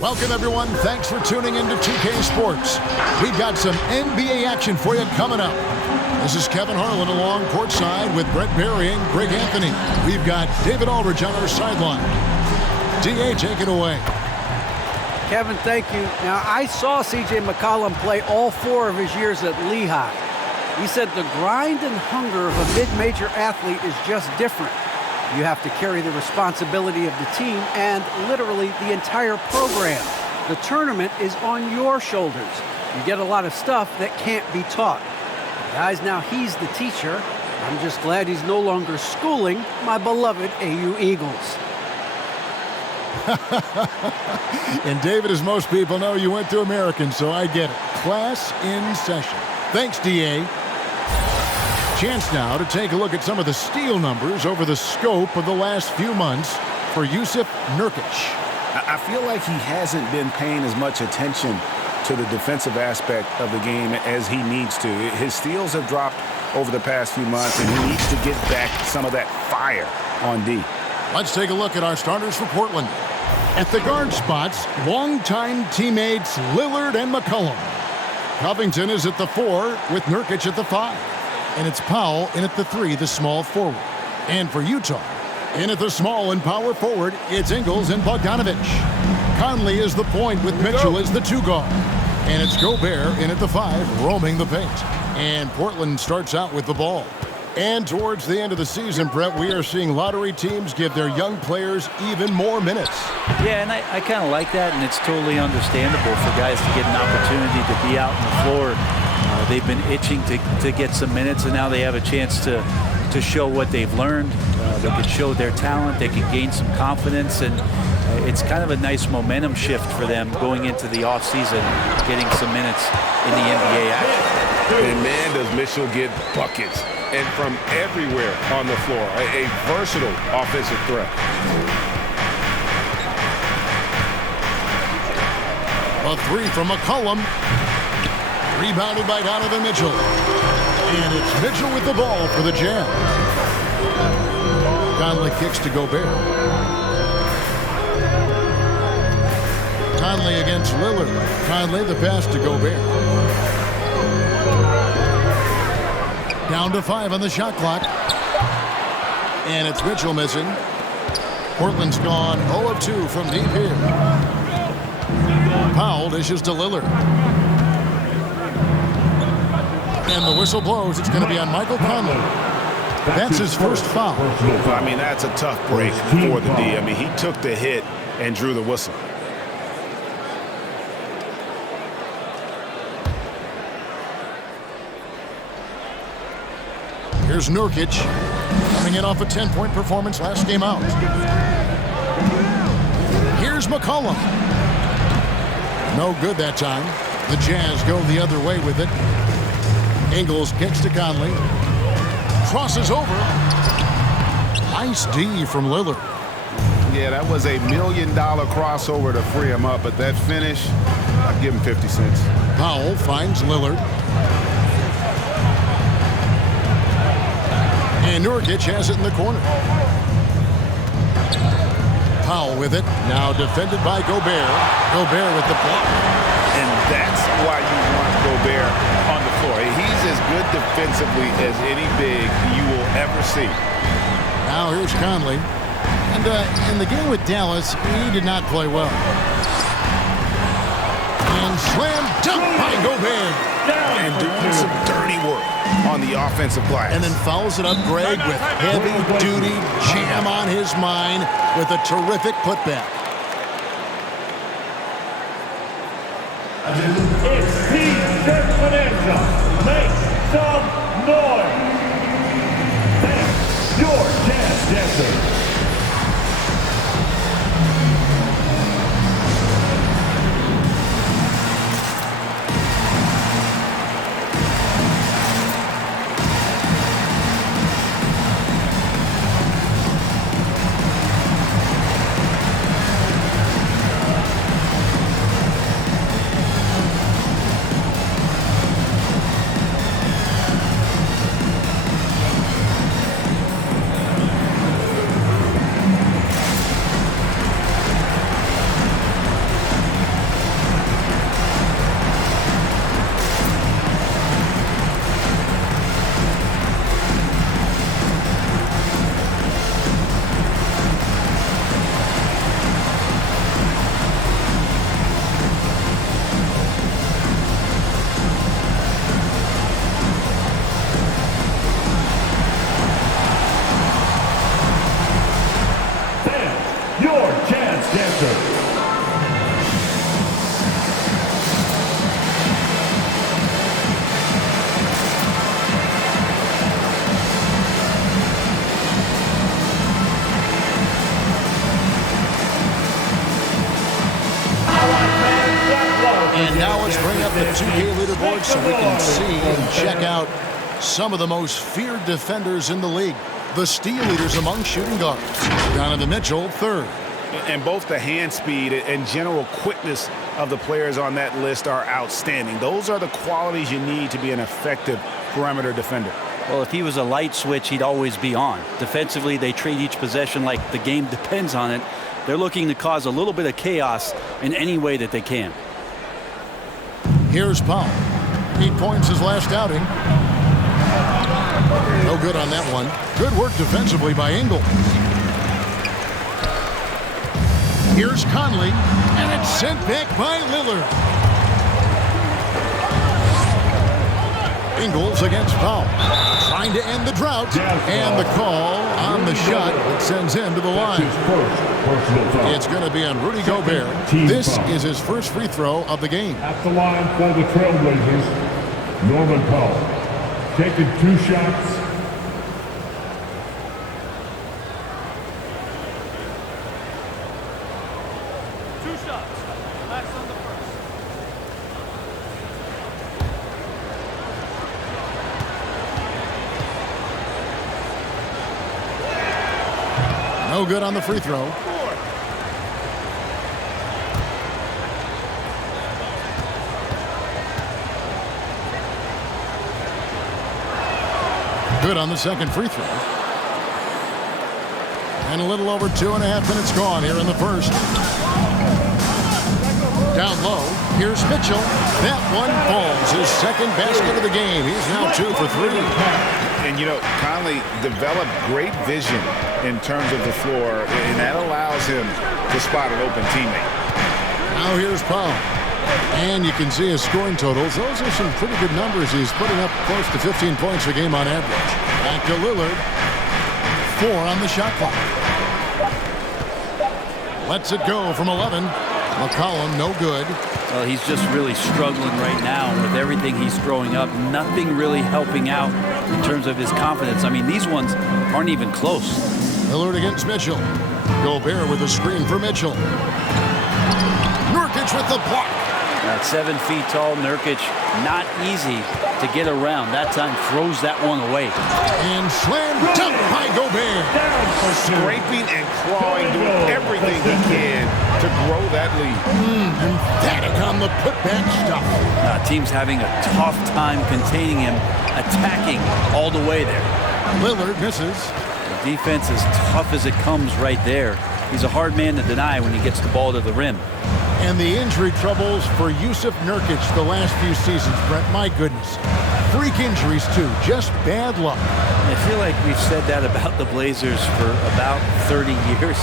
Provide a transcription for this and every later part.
Welcome, everyone. Thanks for tuning in to 2K Sports. We've got some NBA action for you coming up. This is Kevin Harlan along courtside with Brett Berry and Greg Anthony. We've got David Aldridge on our sideline. DA, take it away. Kevin, thank you. Now, I saw C.J. McCollum play all 4 of his years at Lehigh. He said the grind and hunger of a mid-major athlete is just different. You have to carry the responsibility of the team and literally the entire program. The tournament is on your shoulders. You get a lot of stuff that can't be taught. Guys, now he's the teacher. I'm just glad he's no longer schooling my beloved AU Eagles. And David, as most people know, you went to American, so I get it. Class in session. Thanks, DA. Chance now to take a look at some of the steal numbers over the scope of the last few months for Jusuf Nurkic. I feel like he hasn't been paying as much attention to the defensive aspect of the game as he needs to. His steals have dropped over the past few months, and he needs to get back some of that fire on D. Let's take a look at our starters for Portland. At the guard spots, longtime teammates Lillard and McCollum. Covington is at the 4 with Nurkic at the 5. And it's Powell in at the 3, the small forward. And for Utah, in at the small and power forward, it's Ingles and Bogdanovic. Conley is the point with Mitchell as the 2 guard. And it's Gobert in at the 5, roaming the paint. And Portland starts out with the ball. And towards the end of the season, Brett, we are seeing lottery teams give their young players even more minutes. Yeah, and I kind of like that, and it's totally understandable for guys to get an opportunity to be out on the floor. They've been itching to get some minutes, and now they have a chance to show what they've learned. They can show their talent. They can gain some confidence, and it's kind of a nice momentum shift for them going into the offseason, getting some minutes in the NBA action. And man, does Mitchell get buckets, and from everywhere on the floor. A versatile offensive threat. A 3 from McCollum. Rebounded by Donovan Mitchell. And it's Mitchell with the ball for the Jazz. Conley kicks to Gobert. Conley against Lillard. Conley the pass to Gobert. Down to 5 on the shot clock. And it's Mitchell missing. Portland's gone 0 of 2 from deep here. Powell dishes to Lillard. And the whistle blows. It's going to be on Michael Conley. That's his first foul. I mean, that's a tough break for the D. I mean, he took the hit and drew the whistle. Here's Nurkic coming in off a 10-point performance last game out. Here's McCollum. No good that time. The Jazz go the other way with it. Ingles kicks to Conley. Crosses over. Nice D from Lillard. Yeah, that was $1 million crossover to free him up, but that finish, I'd give him 50 cents. Powell finds Lillard. And Nurkic has it in the corner. Powell with it. Now defended by Gobert. Gobert with the block. And that's why you want Gobert on the floor. He's as good defensively as any big you will ever see. Now here's Conley. And in the game with Dallas, he did not play well. And slam dunk by Gobert. And doing some dirty work on the offensive glass. And then fouls it up, Greg, with heavy-duty jam on his mind with a terrific putback. It's Pete Exponential. Make some noise. Thanks, your Jazz Dancers. your chance dancer. And now let's bring up the 2K leaderboard so we can see and check out some of the most feared defenders in the league. The steal leaders among shooting guards. Donovan Mitchell, third. And both the hand speed and general quickness of the players on that list are outstanding. Those are the qualities you need to be an effective perimeter defender. Well, if he was a light switch, he'd always be on. Defensively, they treat each possession like the game depends on it. They're looking to cause a little bit of chaos in any way that they can. Here's Powell. 8 points his last outing. No good on that one. Good work defensively by Ingles. Here's Conley, and it's sent back by Lillard. Ingles against Powell. Trying to end the drought. And the call on the shot that sends him to the line. It's going to be on Rudy Gobert. This is his first free throw of the game. At the line for the Trailblazers, Norman Powell. Taking 2 shots. No good on the free throw. Good on the second free throw. And a little over 2.5 minutes gone here in the first. Down low, here's Mitchell. That one falls. His second basket of the game. He's now 2 for 3. And, you know, Conley developed great vision in terms of the floor, and that allows him to spot an open teammate. Now here's Powell. And you can see his scoring totals. Those are some pretty good numbers. He's putting up close to 15 points a game on average. Back to Lillard. 4 on the shot clock. Lets it go from 11. McCollum, no good. Well, he's just really struggling right now with everything he's throwing up. Nothing really helping out in terms of his confidence. I mean, these ones aren't even close. Lillard against Mitchell. Gobert with a screen for Mitchell. Nurkic with the block. At 7 feet tall, Nurkic, not easy to get around. That time throws that one away. And slam dunk by Gobert. Scraping and clawing, doing everything he can to grow that lead. Emphatic on the putback stuff. Team's having a tough time containing him, attacking all the way there. Lillard misses. The defense is tough as it comes right there. He's a hard man to deny when he gets the ball to the rim. And the injury troubles for Yusuf Nurkic the last few seasons, Brent. My goodness. Freak injuries, too. Just bad luck. I feel like we've said that about the Blazers for about 30 years.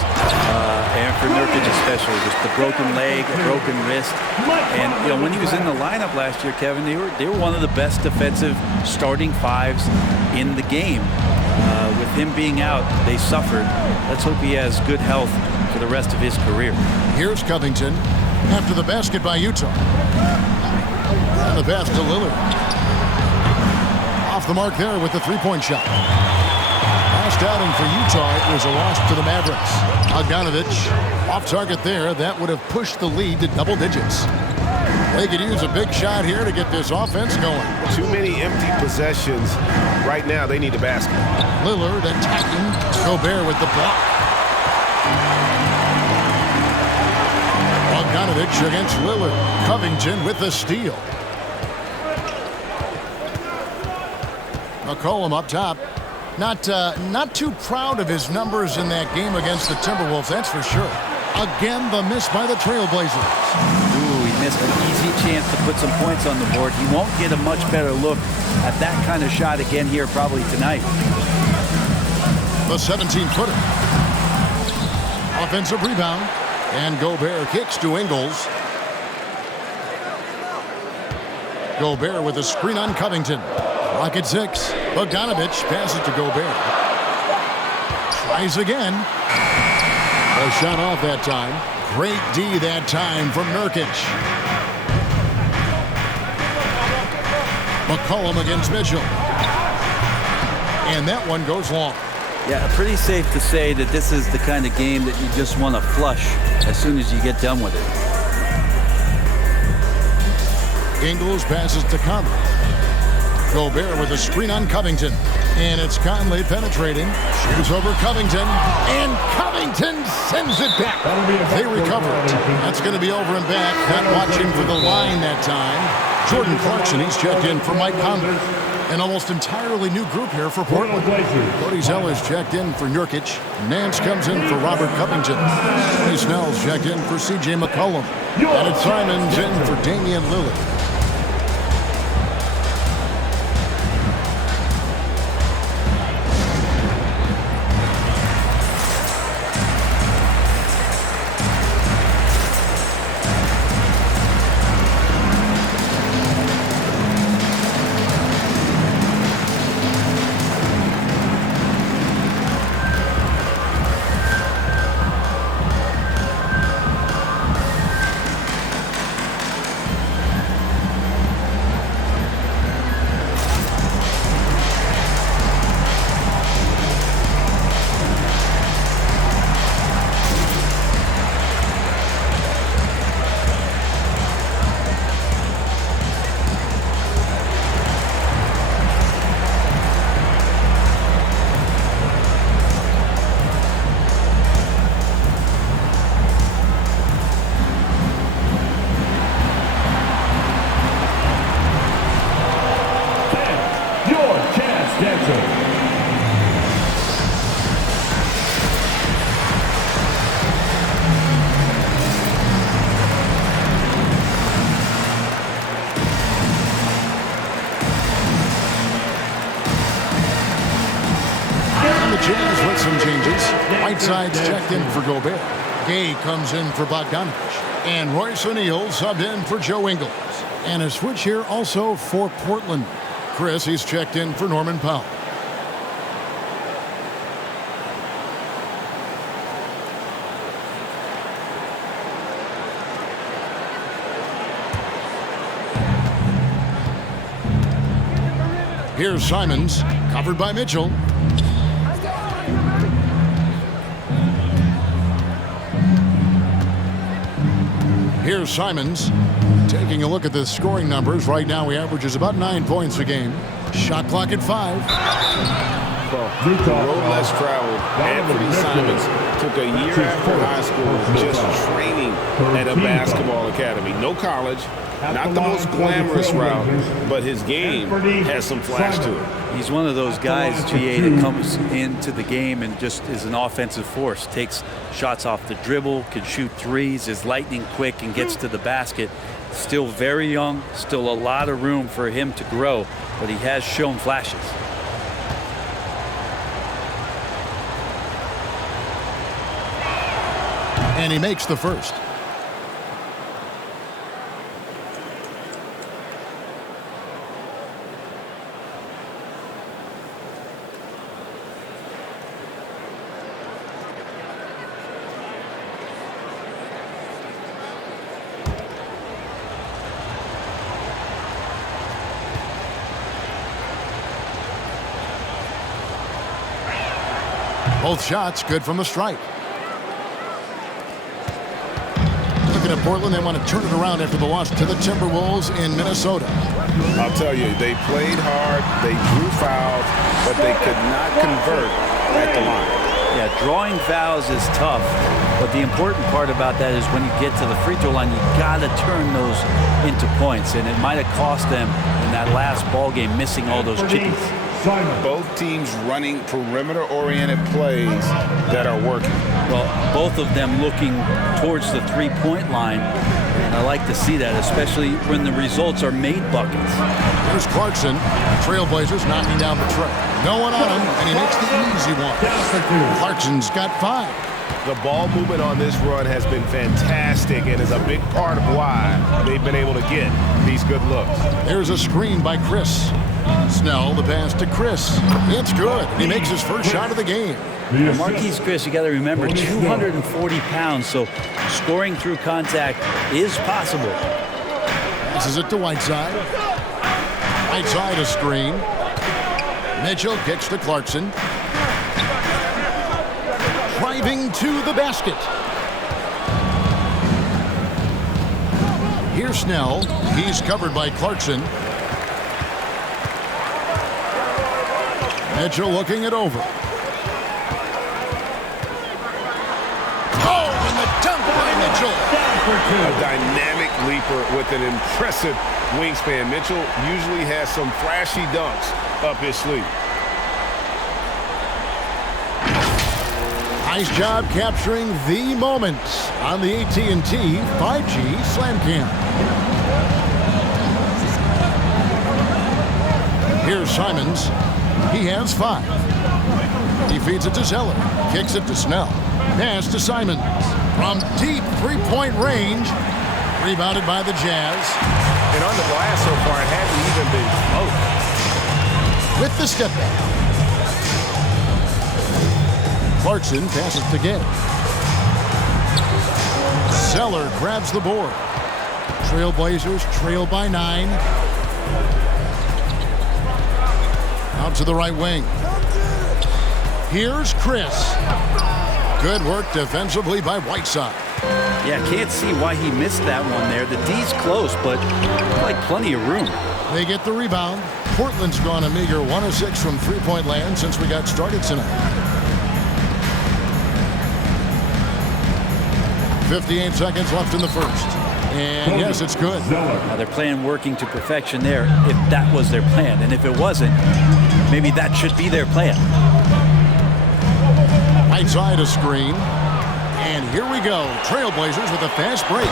And for Nurkic especially, just the broken leg, a broken wrist. And, you know, when he was in the lineup last year, Kevin, they were one of the best defensive starting fives in the game. With him being out, they suffered. Let's hope he has good health for the rest of his career. Here's Covington after the basket by Utah. And the pass to Lillard. Off the mark there with the three-point shot. Last outing for Utah, it was a loss to the Mavericks. Bogdanovich off target there. That would have pushed the lead to double digits. They could use a big shot here to get this offense going. Too many empty possessions. Right now, they need a basket. Lillard attacking. Gobert with the block. Bogdanovich against Lillard. Covington with the steal. McCollum up top. Not too proud of his numbers in that game against the Timberwolves, that's for sure. Again, the miss by the Trailblazers. Ooh, he missed an easy chance to put some points on the board. He won't get a much better look at that kind of shot again here probably tonight. The 17-footer. Offensive rebound. And Gobert kicks to Ingles. Gobert with a screen on Covington. Rocket 6. Bogdanovich passes to Gobert. Tries again. A shot off that time. Great D that time from Nurkic. McCollum against Mitchell. And that one goes long. Yeah, pretty safe to say that this is the kind of game that you just want to flush as soon as you get done with it. Ingles passes to Conley. Gobert with a screen on Covington. And it's Conley penetrating. Shoots over Covington. And Covington sends it back. They recover it. That's going to be over and back. Not watching for the line that time. Jordan Clarkson, he's checked in for Mike Conley. An almost entirely new group here for Portland. Cody Zeller's checked in for Nurkic. Nance comes in for Robert Covington. Tony Snell's checked in for C.J. McCollum. And it's Simons in for Damian Lillard. Whiteside's checked in for Gobert. Gay comes in for Bogdanovich. And Royce O'Neal subbed in for Joe Ingles. And a switch here also for Portland. Chris, he's checked in for Norman Powell. Here's Simons, covered by Mitchell. Here's Simons. Taking a look at the scoring numbers. Right now, he averages about 9 points a game. Shot clock at 5. The road less traveled. Anthony Simons took a year after high school just training at a basketball academy. No college. Not the most glamorous route, but his game has some flash to it. He's one of those guys, GA, that comes into the game and just is an offensive force. Takes shots off the dribble, can shoot threes, is lightning quick, and gets to the basket. Still very young, still a lot of room for him to grow, but he has shown flashes. And he makes the first. Both shots good from the stripe. Looking at Portland, they want to turn it around after the loss to the Timberwolves in Minnesota. I'll tell you, they played hard, they drew fouls, but they could not convert at the line. Yeah, drawing fouls is tough, but the important part about that is when you get to the free throw line, you got to turn those into points, and it might have cost them in that last ball game, missing all those chippies. Both teams running perimeter-oriented plays that are working. Well, both of them looking towards the three-point line, and I like to see that, especially when the results are made buckets. Here's Clarkson. Trailblazers knocking down the tray. No one on him, and he makes the easy one. Clarkson's got 5. The ball movement on this run has been fantastic and is a big part of why they've been able to get these good looks. There's a screen by Chris. Snell, the pass to Chris. It's good. He makes his first shot of the game. Marquise Chris, you got to remember, 240 pounds, so scoring through contact is possible. Passes it to Whiteside. Whiteside a screen. Mitchell kicks to Clarkson. Driving to the basket. Here's Snell. He's covered by Clarkson. Mitchell looking it over. Oh, and the dunk by Mitchell. A dynamic leaper with an impressive wingspan. Mitchell usually has some flashy dunks up his sleeve. Nice job capturing the moments on the AT&T 5G Slam Cam. Here's Simons. He has 5. He feeds it to Zeller. Kicks it to Snell. Pass to Simons. From deep three-point range. Rebounded by the Jazz. And on the glass so far, it hasn't even been close. With the step back. Clarkson passes to Gay. Zeller grabs the board. Trailblazers trail by 9. Out to the right wing. Here's Chris. Good work defensively by Whiteside. Yeah, can't see why he missed that one there. The D's close, but like plenty of room. They get the rebound. Portland's gone a meager 1 of 6 from three-point land since we got started tonight. 58 seconds left in the first. And yes, it's good. Now they're playing working to perfection there, if that was their plan. And if it wasn't, maybe that should be their plan. Whiteside a screen. And here we go. Trailblazers with a fast break.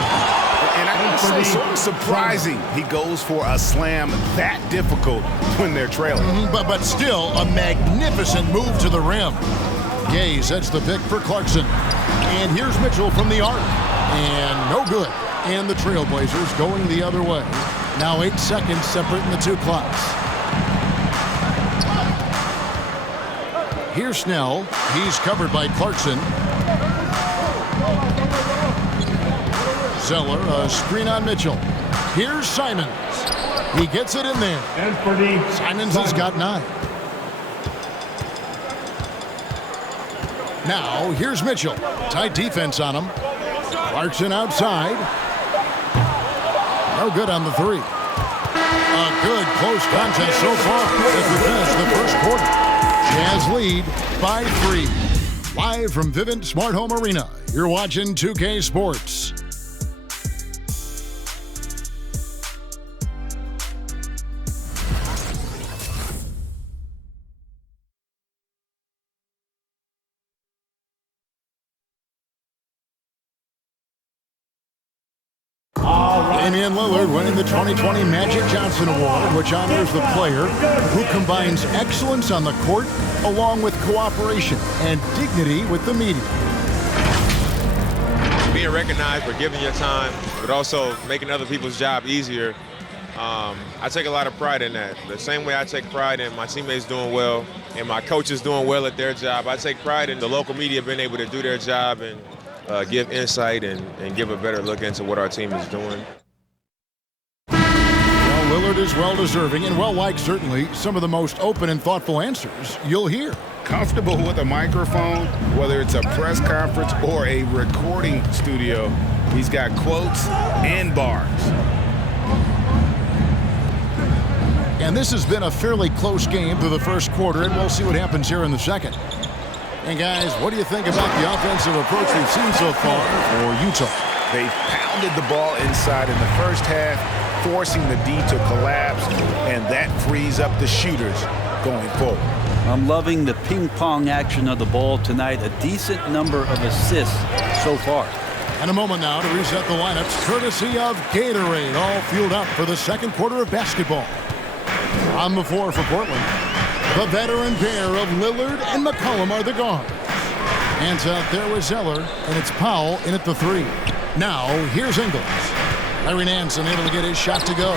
And I would say sort of surprising he goes for a slam that difficult when they're trailing. But still a magnificent move to the rim. Gay sets the pick for Clarkson. And here's Mitchell from the arc. And no good. And the Trailblazers going the other way. Now 8 seconds separating the two clocks. Here's Snell. He's covered by Clarkson. Zeller, a screen on Mitchell. Here's Simons. He gets it in there. Simons has got 9. Now, here's Mitchell. Tight defense on him. Clarkson outside. No good on the 3. A good close contest so far as we finish the first quarter. Jazz lead by 3. Live from Vivint Smart Home Arena, you're watching 2K Sports. Damian Lillard winning the 2020 Magic Johnson Award, which honors the player who combines excellence on the court along with cooperation and dignity with the media. Being recognized for giving your time, but also making other people's job easier, I take a lot of pride in that. The same way I take pride in my teammates doing well and my coaches doing well at their job, I take pride in the local media being able to do their job and give insight and give a better look into what our team is doing. Well, Lillard is well-deserving and well-liked, certainly. Some of the most open and thoughtful answers you'll hear. Comfortable with a microphone, whether it's a press conference or a recording studio. He's got quotes and bars. And this has been a fairly close game through the first quarter, and we'll see what happens here in the second. And guys, what do you think about the offensive approach we've seen so far for Utah? They've pounded the ball inside in the first half, forcing the D to collapse, and that frees up the shooters going forward. I'm loving the ping pong action of the ball tonight. A decent number of assists so far. And a moment now to reset the lineups, courtesy of Gatorade, all fueled up for the second quarter of basketball. On the floor for Portland, the veteran pair of Lillard and McCollum are the guards. Hands out there with Zeller, and it's Powell in at the 3. Now, here's Ingles. Larry Nance unable to get his shot to go.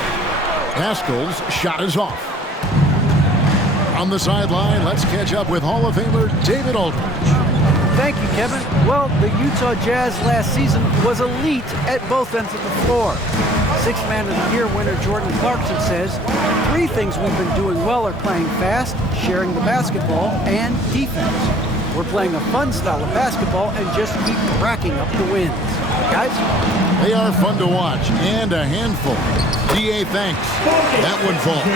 Pascal's shot is off. From the sideline, let's catch up with Hall of Famer David Aldridge. Thank you, Kevin. Well, the Utah Jazz last season was elite at both ends of the floor. Sixth Man of the Year winner Jordan Clarkson says, 3 things we've been doing well are playing fast, sharing the basketball, and defense. We're playing a fun style of basketball and just keep racking up the wins. Guys? They are fun to watch and a handful. DA, thanks. That one falls.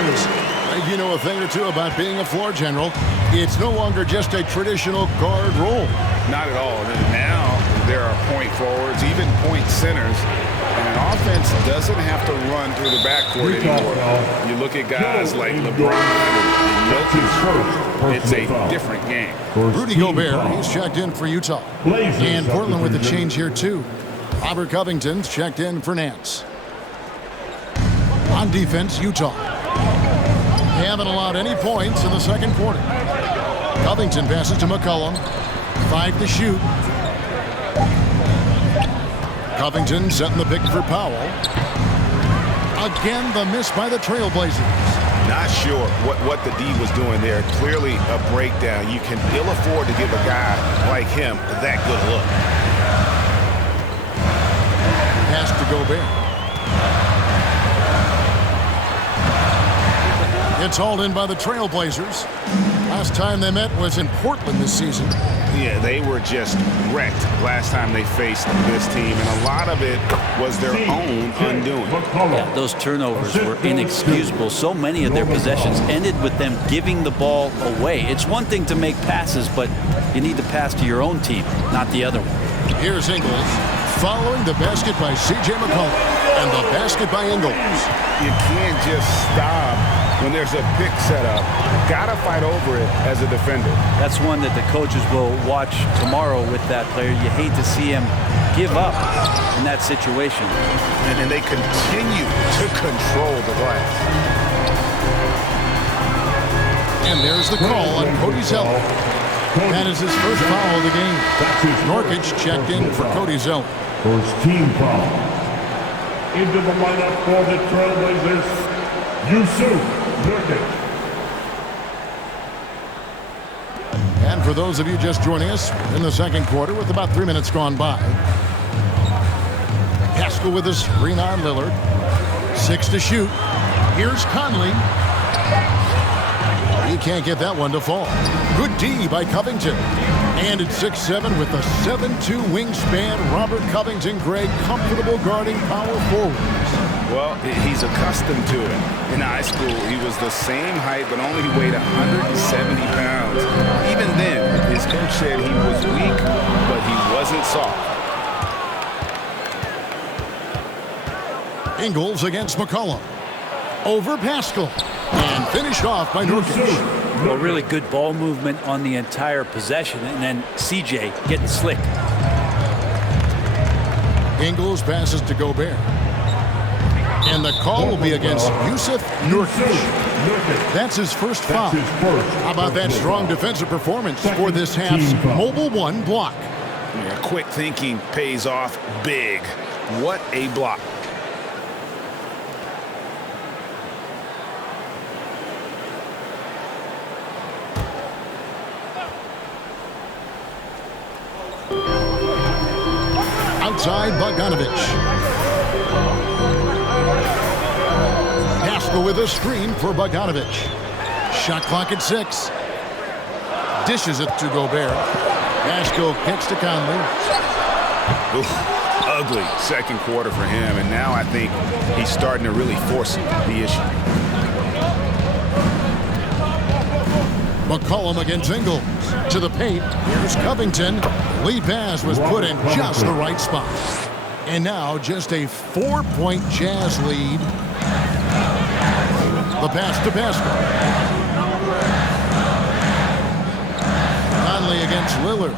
You know a thing or two about being a floor general. It's no longer just a traditional guard role. Not at all. Now there are point forwards, even point centers. And an offense doesn't have to run through the backcourt anymore. You look at guys like LeBron and Jokic, it's a different game. Rudy Gobert, he's checked in for Utah. And Portland with a change here, too. Robert Covington's checked in for Nance. On defense, Utah. They haven't allowed any points in the second quarter. Covington passes to McCollum. 5 to shoot. Covington setting the pick for Powell. Again, the miss by the Trailblazers. Not sure what the D was doing there. Clearly a breakdown. You can ill afford to give a guy like him that good look. Pass to Gobert. It's hauled in by the Trailblazers. Last time they met was in Portland this season. Yeah, they were just wrecked last time they faced this team, and a lot of it was their own undoing. Yeah, those turnovers were inexcusable. So many of their possessions ended with them giving the ball away. It's one thing to make passes, but you need to pass to your own team, not the other one. Here's Ingles following the basket by C.J. McCollum and the basket by Ingles. You can't just stop when there's a pick set up. Gotta fight over it as a defender. That's one that the coaches will watch tomorrow with that player. You hate to see him give up in that situation. And then they continue to control the glass. And there's the call on Cody Zeller. That is his first foul of the game. Nurkic checked in for Cody Zeller. First team foul. Into the lineup for the Trailblazers, Yusuf Nurkic. And for those of you just joining us in the second quarter with about 3 minutes gone by. Haskell with a screen on Lillard. 6 to shoot. Here's Conley. He can't get that one to fall. Good D by Covington. And at 6'7" with a 7'2" wingspan, Robert Covington, Greg, comfortable guarding power forwards. Well, he's accustomed to it. In high school, he was the same height, but only weighed 170 pounds. Even then, his coach said he was weak, but he wasn't soft. Ingles against McCollum. Over Pascal. And finished off by Nurkic. Well, really good ball movement on the entire possession, and then C.J. getting slick. Ingles passes to Gobert. And the call will be against Yusuf Nurkic. That's his first foul. How about that strong defensive performance for this half's Mobile One block? Yeah, quick thinking pays off big. What a block. Outside Bogdanovich. Haskell with a screen for Bogdanovich. Shot clock at 6. Dishes it to Gobert. Haskell kicks to Conley. Oof, ugly second quarter for him, and now I think he's starting to really force the issue. McCollum against Ingles. To the paint. Here's Covington. Lead pass was put in just the right spot. And now just a 4-point Jazz lead. The pass to Pascal. Conley against Lillard.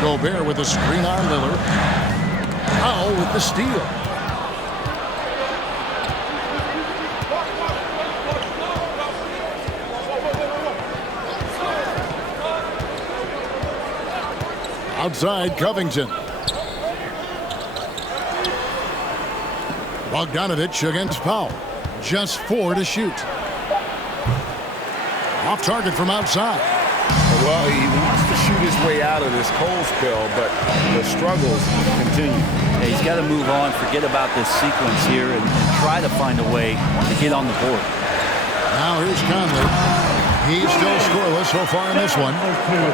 Gobert with a screen on Lillard. Powell with the steal. Outside Covington. Bogdanovich against Powell. Just 4 to shoot. Off target from outside. Well, he wants to shoot his way out of this cold spell, but the struggles continue. Yeah, he's got to move on, forget about this sequence here, and try to find a way to get on the board. Now here's Conley. He's still scoreless so far in this one.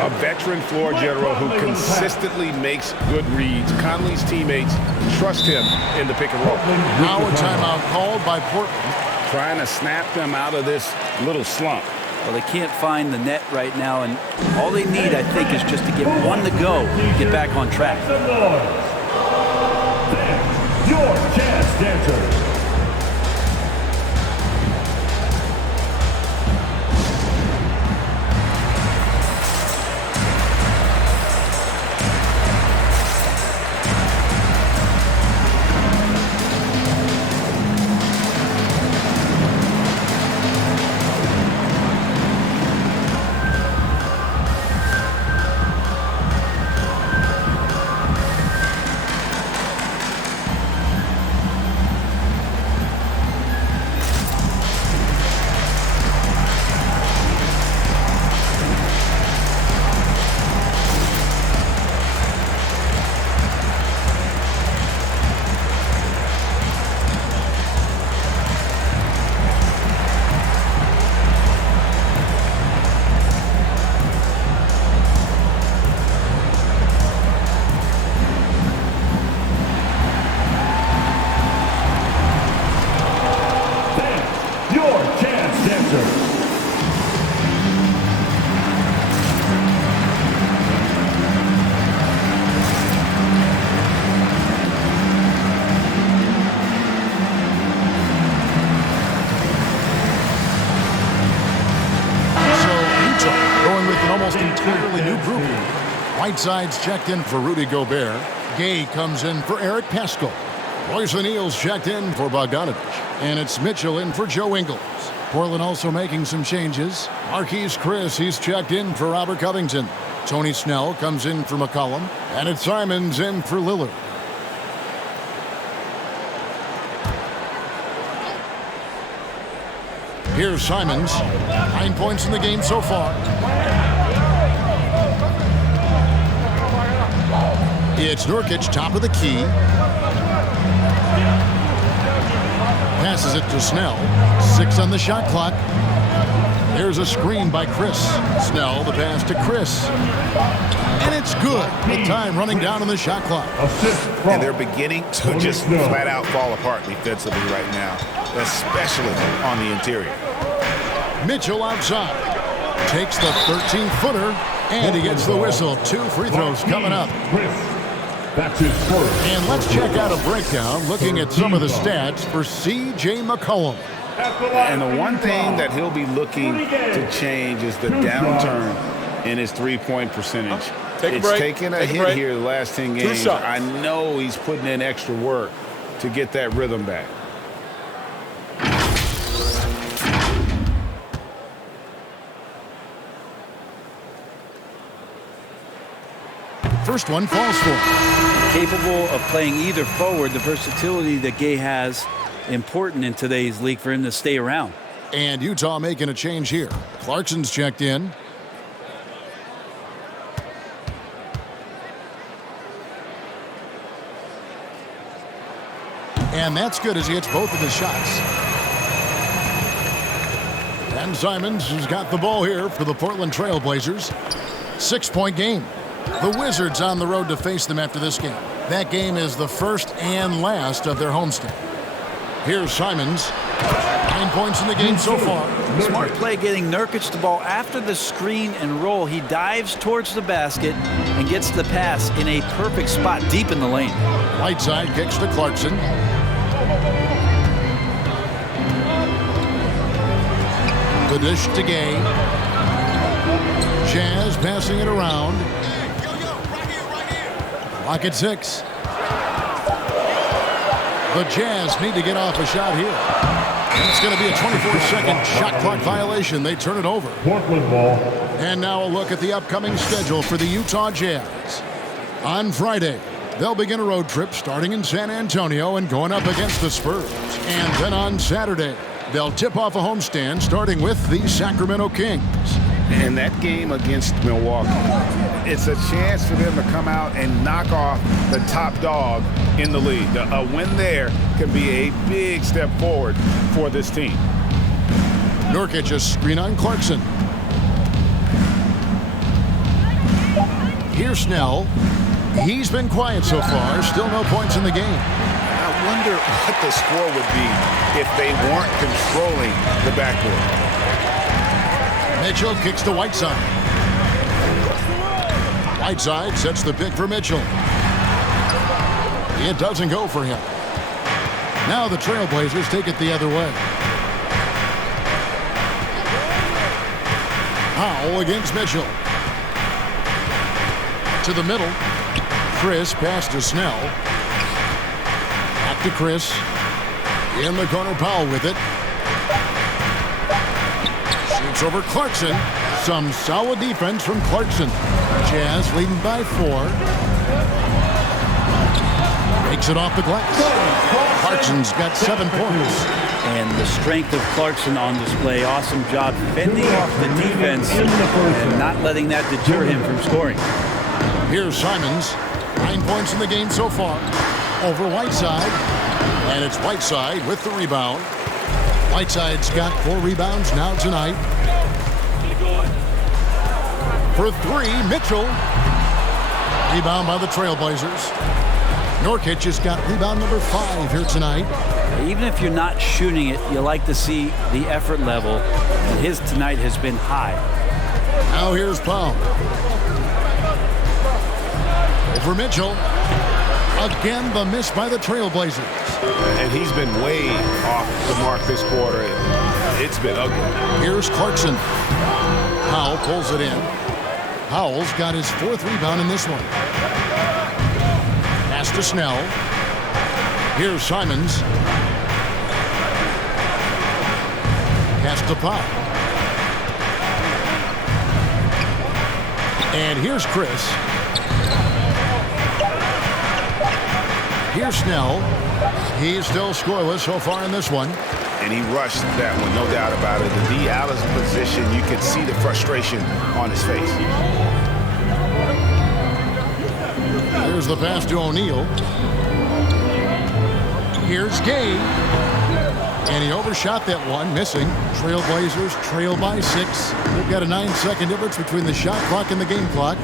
A veteran floor general who consistently makes good reads. Conley's teammates trust him in the pick and roll. Now a timeout called by Portland. Trying to snap them out of this little slump. Well, they can't find the net right now, and all they need, I think, is just to get one to go, get back on track. Your chance dancer. Whiteside's checked in for Rudy Gobert. Gay comes in for Eric Paschall. Royce O'Neal's checked in for Bogdanovich. And it's Mitchell in for Joe Ingles. Portland also making some changes. Marquise Chris, he's checked in for Robert Covington. Tony Snell comes in for McCollum. And it's Simons in for Lillard. Here's Simons. 9 points in the game so far. It's Nurkic, top of the key. Passes it to Snell. 6 on the shot clock. There's a screen by Chris. Snell, the pass to Chris. And it's good. With time running down on the shot clock. And they're beginning to just flat out fall apart defensively right now, especially on the interior. Mitchell outside. Takes the 13-footer, and he gets the whistle. 2 free throws coming up. That's his first. And let's check out a breakdown looking at some of the stats for C.J. McCollum. And the one thing that he'll be looking to change is the downturn in his three-point percentage. It's taken a hit here the last 10 games. I know he's putting in extra work to get that rhythm back. First one falls for him. Capable of playing either forward, the versatility that Gay has, important in today's league for him to stay around. And Utah making a change here. Clarkson's checked in. And that's good as he hits both of his shots. And Simons has got the ball here for the Portland Trail Blazers. 6-point game. The Wizards on the road to face them after this game. That game is the first and last of their homestand. Here's Simons. 9 points in the game so far. Smart play getting Nurkic the ball after the screen and roll. He dives towards the basket and gets the pass in a perfect spot deep in the lane. Whiteside kicks to Clarkson. The dish to Gay. Jazz passing it around. Clock at 6. The Jazz need to get off a shot here. And it's going to be a 24-second shot clock violation. They turn it over. Portland ball. And now a look at the upcoming schedule for the Utah Jazz. On Friday, they'll begin a road trip starting in San Antonio and going up against the Spurs. And then on Saturday, They'll tip off a homestand starting with the Sacramento Kings. And that game against Milwaukee, it's a chance for them to come out and knock off the top dog in the league. A win there can be a big step forward for this team. Nurkic a screen on Clarkson. Here's Snell. He's been quiet so far. Still no points in the game. I wonder what the score would be if they weren't controlling the backcourt. Mitchell kicks to Whiteside. Whiteside sets the pick for Mitchell. It doesn't go for him. Now the Trailblazers take it the other way. Powell against Mitchell. To the middle. Chris pass to Snell. Back to Chris. In the corner, Powell with it. Shoots over Clarkson. Some solid defense from Clarkson. Jazz leading by 4. Makes it off the glass. Clarkson's got 7 points. And the strength of Clarkson on display. Awesome job fending off the defense and not letting that deter him from scoring. Here's Simons. 9 points in the game so far. Over Whiteside. And it's Whiteside with the rebound. Whiteside's got 4 rebounds now tonight. For 3, Mitchell. Rebound by the Trailblazers. Nurkic has got rebound number 5 here tonight. Even if you're not shooting it, you like to see the effort level. And his tonight has been high. Now here's Powell. Over Mitchell. Again, the miss by the Trailblazers. And he's been way off the mark this quarter. It's been ugly. Here's Clarkson. Powell pulls it in. Powell's got his 4th rebound in this one. Pass to Snell. Here's Simons. Pass to Powell. And here's Chris. Here's Snell. He's still scoreless so far in this one. And he rushed that one, no doubt about it. The D out of position, you could see the frustration on his face. Here's the pass to O'Neal. Here's Gay. And he overshot that one, missing. Trailblazers trail by 6. They've got a 9-second difference between the shot clock and the game clock.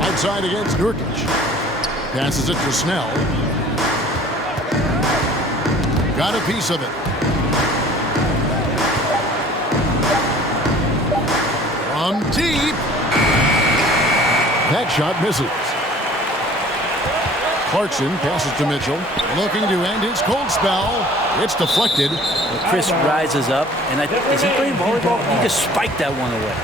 Outside against Nurkic. Passes it to Snell. Got a piece of it. From deep. That shot misses. Clarkson passes to Mitchell. Looking to end his cold spell. It's deflected. Well, Chris rises up. And is he playing volleyball? He just spiked that one away.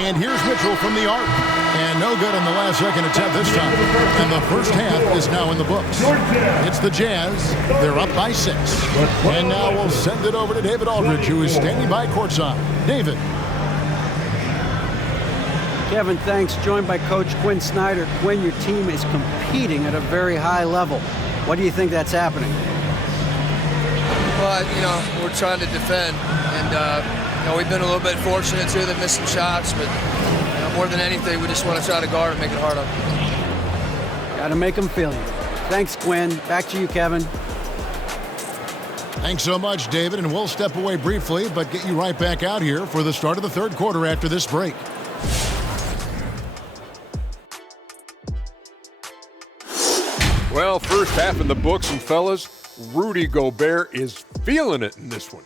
And here's Mitchell from the arc. And no good on the last second attempt this time. And the first half is now in the books. It's the Jazz. They're up by 6. And now we'll send it over to David Aldridge, who is standing by courtside. David. Kevin, thanks. Joined by Coach Quinn Snyder. Quinn, your team is competing at a very high level. What do you think that's happening? Well, we're trying to defend. And, we've been a little bit fortunate, too. They've missed some shots. But more than anything, we just want to try to guard and make it hard on them. Got to make them feel you. Thanks, Quinn. Back to you, Kevin. Thanks so much, David. And we'll step away briefly, but get you right back out here for the start of the third quarter after this break. Well, first half in the books, and fellas, Rudy Gobert is feeling it in this one.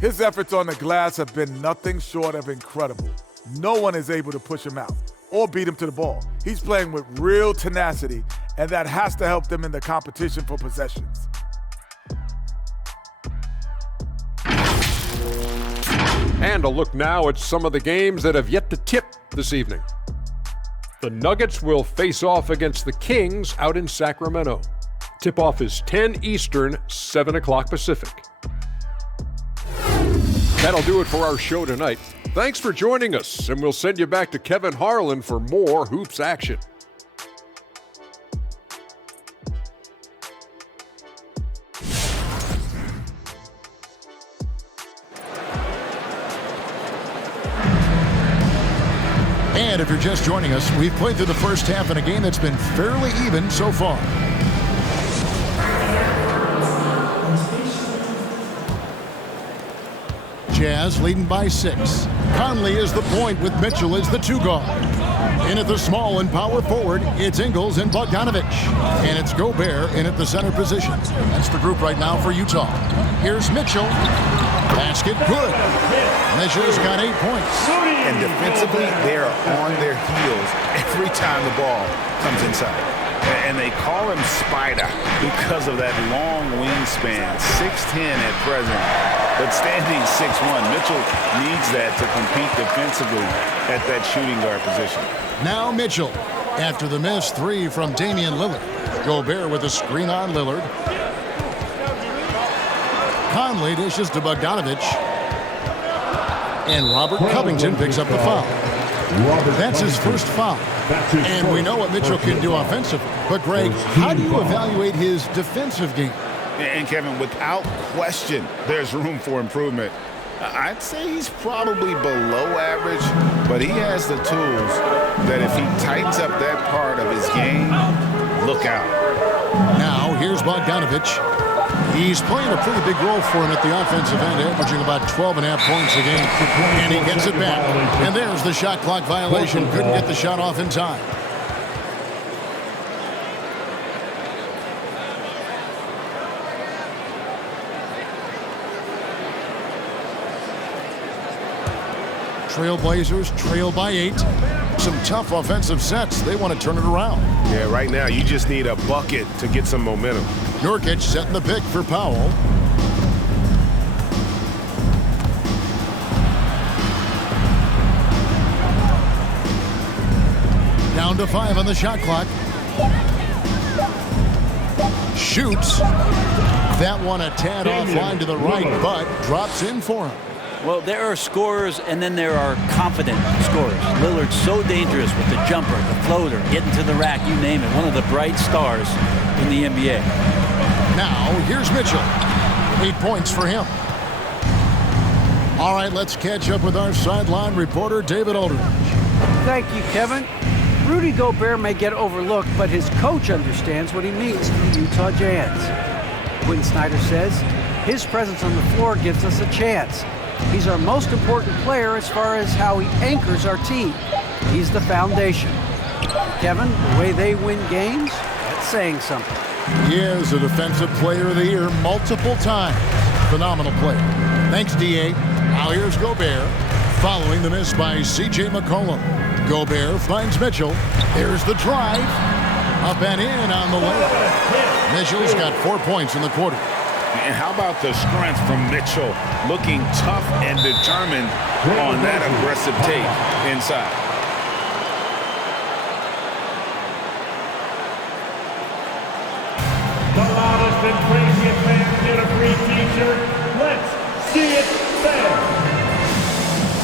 His efforts on the glass have been nothing short of incredible. No one is able to push him out or beat him to the ball. He's playing with real tenacity, and that has to help them in the competition for possessions. And a look now at some of the games that have yet to tip this evening. The Nuggets will face off against the Kings out in Sacramento. Tip-off is 10 Eastern, 7 o'clock Pacific. That'll do it for our show tonight. Thanks for joining us, and we'll send you back to Kevin Harlan for more hoops action. And if you're just joining us, we've played through the first half in a game that's been fairly even so far. Jazz leading by 6. Conley is the point with Mitchell as the 2 guard. In at the small and power forward, it's Ingles and Bogdanovic. And it's Gobert in at the center position. That's the group right now for Utah. Here's Mitchell. Basket good. Mitchell's got 8 points. And defensively, they're on their heels every time the ball comes inside. And they call him Spider because of that long wingspan, 6'10" at present. But standing 6'1", Mitchell needs that to compete defensively at that shooting guard position. Now Mitchell, after the missed 3 from Damian Lillard. Gobert with a screen on Lillard. Conley dishes to Bogdanovic. And Robert Covington picks up the foul. That's his first foul. And we know what Mitchell can do offensively. But, Greg, how do you evaluate his defensive game? And, Kevin, without question, there's room for improvement. I'd say he's probably below average, but he has the tools that if he tightens up that part of his game, look out. Now, here's Bogdanovic. He's playing a pretty big role for him at the offensive end, averaging about 12.5 points a game. And he gets it back. And there's the shot clock violation. Couldn't get the shot off in time. Trailblazers trail by 8. Some tough offensive sets. They want to turn it around. Yeah, right now you just need a bucket to get some momentum. Nurkic setting the pick for Powell. Down to 5 on the shot clock. Shoots. That one a tad offline to the right, but drops in for him. Well, there are scorers, and then there are confident scorers. Lillard's so dangerous with the jumper, the floater, getting to the rack, you name it. One of the bright stars in the NBA. Now, here's Mitchell. 8 points for him. All right, let's catch up with our sideline reporter, David Aldridge. Thank you, Kevin. Rudy Gobert may get overlooked, but his coach understands what he means to the Utah Jazz. Quinn Snyder says, his presence on the floor gives us a chance. He's our most important player as far as how he anchors our team. He's the foundation. Kevin, the way they win games, that's saying something. He is a Defensive Player of the Year multiple times. Phenomenal player. Thanks, D.A. Now here's Gobert, following the miss by C.J. McCollum. Gobert finds Mitchell. There's the drive. Up and in on the layup. Mitchell's got 4 points in the quarter. And how about the strength from Mitchell, looking tough and determined on that aggressive take inside. The loudest and craziest fans get a free t-shirt. Let's see it there.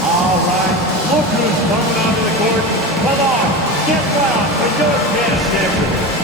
All right, look who's coming onto the court. Come on, get loud for your Jazz champions.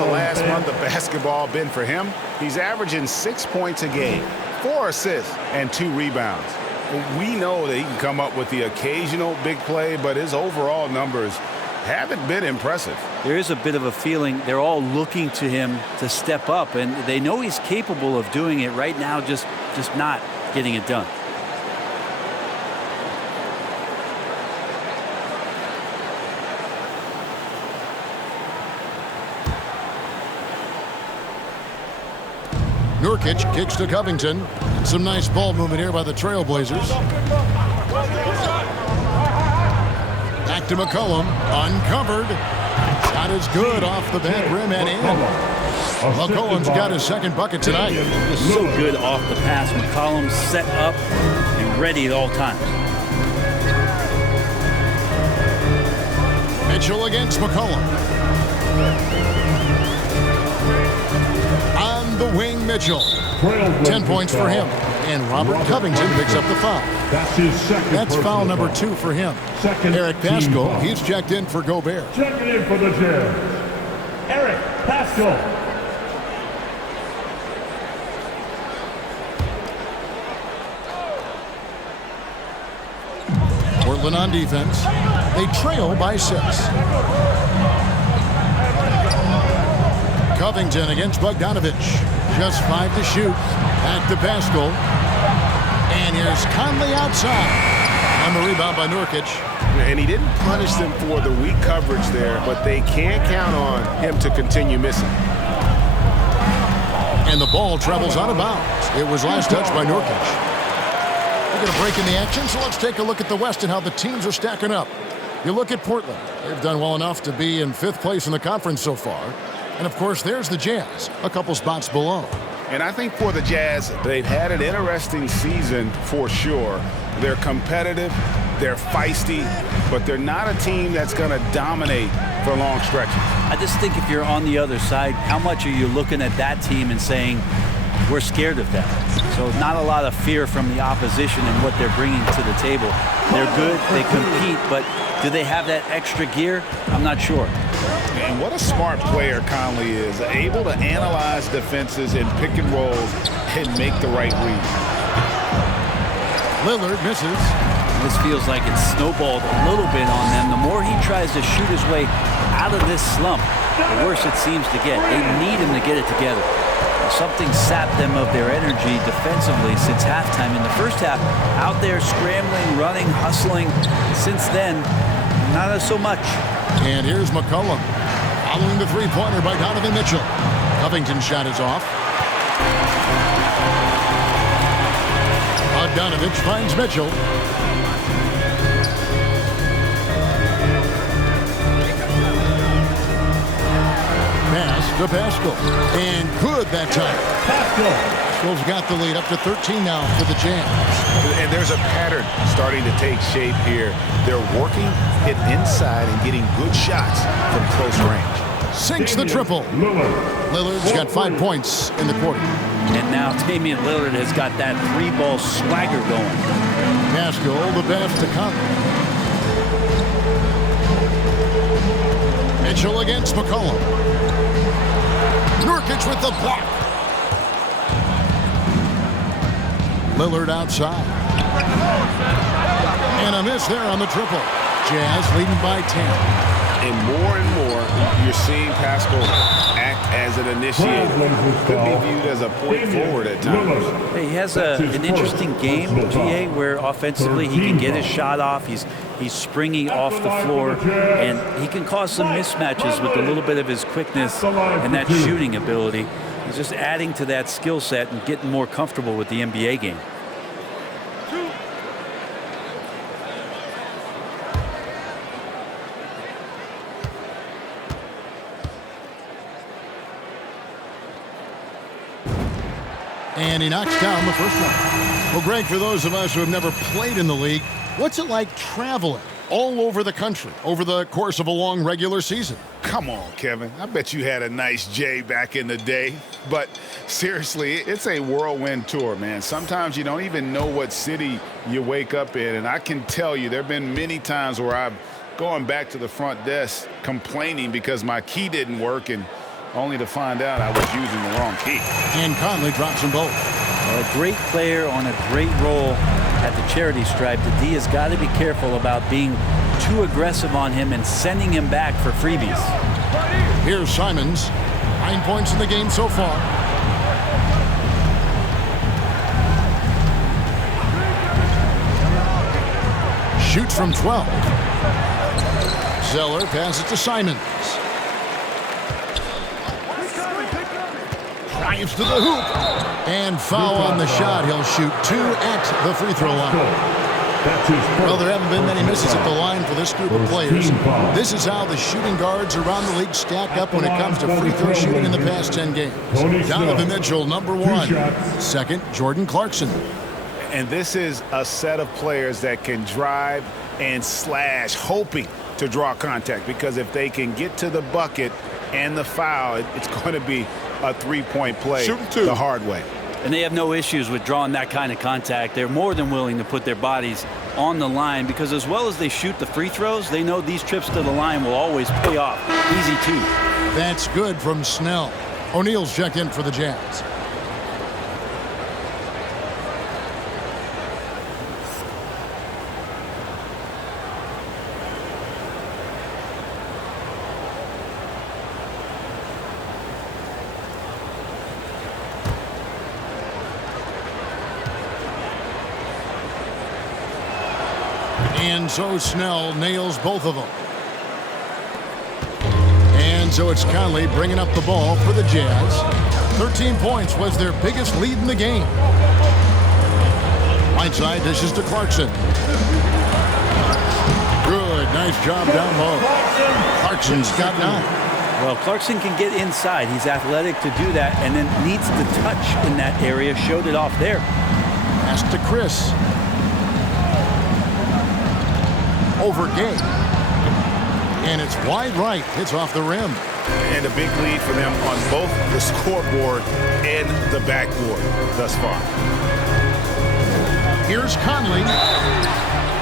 the last month of basketball been for him? He's averaging 6 points a game, 4 assists, and 2 rebounds. We know that he can come up with the occasional big play, but his overall numbers haven't been impressive. There is a bit of a feeling they're all looking to him to step up, and they know he's capable of doing it right now, just not getting it done. Nurkic kicks to Covington. Some nice ball movement here by the Trailblazers. Back to McCollum. Uncovered. Shot is good off the back rim and in. McCollum's got his second bucket tonight. Just so good off the pass. McCollum set up and ready at all times. Mitchell against McCollum. On the wing, Mitchell. 10 points for him. And Robert Covington picks up the foul. That's his second. That's foul number 2 for him. Eric Pascal, he's checked in for Gobert. Checking in for the Jazz, Eric Pascal. Portland on defense. They trail by 6. Covington against Bogdanovich. Just 5 to shoot. Back to Pascal. And here's Conley outside. On the rebound by Nurkic. And he didn't punish them for the weak coverage there, but they can't count on him to continue missing. And the ball travels out of bounds. It was last touched by Nurkic. We're going to break in the action, so let's take a look at the West and how the teams are stacking up. You look at Portland. They've done well enough to be in 5th place in the conference so far. And, of course, there's the Jazz, a couple spots below. And I think for the Jazz, they've had an interesting season for sure. They're competitive, they're feisty, but they're not a team that's going to dominate for long stretches. I just think if you're on the other side, how much are you looking at that team and saying, we're scared of that? So not a lot of fear from the opposition and what they're bringing to the table. They're good, they compete, but do they have that extra gear? I'm not sure. And what a smart player Conley is, able to analyze defenses in pick and rolls and make the right read. Lillard misses. This feels like it's snowballed a little bit on them. The more he tries to shoot his way out of this slump, the worse it seems to get. They need him to get it together. Something sapped them of their energy defensively since halftime. In the first half, out there scrambling, running, hustling. Since then, not so much. And here's McCollum. Following the three-pointer by Donovan Mitchell. Covington's shot is off. Bogdanovich finds Mitchell. Pass to Pascal. And good that time. Pascal's got the lead up to 13 now for the Jazz. And there's a pattern starting to take shape here. They're working it inside and getting good shots from close range. Sinks the triple. Lillard's got 5 points in the quarter. And now Damian Lillard has got that three-ball swagger going. Pascal, the pass to Conley. Mitchell against McCollum. Nurkic with the block. Lillard outside. And a miss there on the triple. Jazz leading by 10. And more, you're seeing Pascal act as an initiator. Could be viewed as a point forward at times. He has an interesting game, GA, where offensively he can get his shot off. He's springy off the floor, and he can cause some mismatches with a little bit of his quickness and that shooting ability. He's just adding to that skill set and getting more comfortable with the NBA game. And he knocks down the first one. Well, Greg, for those of us who have never played in the league, what's it like traveling all over the country over the course of a long regular season? Come on, Kevin. I bet you had a nice J back in the day. But seriously, it's a whirlwind tour, man. Sometimes you don't even know what city you wake up in. And I can tell you there have been many times where I've gone back to the front desk complaining because my key didn't work and only to find out I was using the wrong key. And Conley drops them both. Well, a great player on a great role at the charity stripe. The D has got to be careful about being too aggressive on him and sending him back for freebies. Here's Simons. 9 points in the game so far. Shoots from 12. Zeller passes to Simons. Drives to the hoop. And foul on the shot. He'll shoot 2 at the free throw line. Well, there haven't been many misses at the line for this group of players. This is how the shooting guards around the league stack up when it comes to free throw shooting in the past 10 games. Donovan Mitchell, number 1. Second, Jordan Clarkson. And this is a set of players that can drive and slash, hoping to draw contact, because if they can get to the bucket and the foul, it's going to be a three-point play the hard way. And they have no issues with drawing that kind of contact. They're more than willing to put their bodies on the line, because as well as they shoot the free throws, they know these trips to the line will always pay off. Easy too. That's good from Snell. O'Neal's checked in for the Jazz. And so Snell nails both of them. And so it's Conley bringing up the ball for the Jazz. 13 points was their biggest lead in the game. Whiteside dishes to Clarkson. Good, nice job down low. Clarkson's got 9. Well, Clarkson can get inside. He's athletic to do that, and then needs to touch in that area. Showed it off there. Pass to Chris. Over Gay. And it's wide right. Hits off the rim. And a big lead for them on both the scoreboard and the backboard thus far. Here's Conley.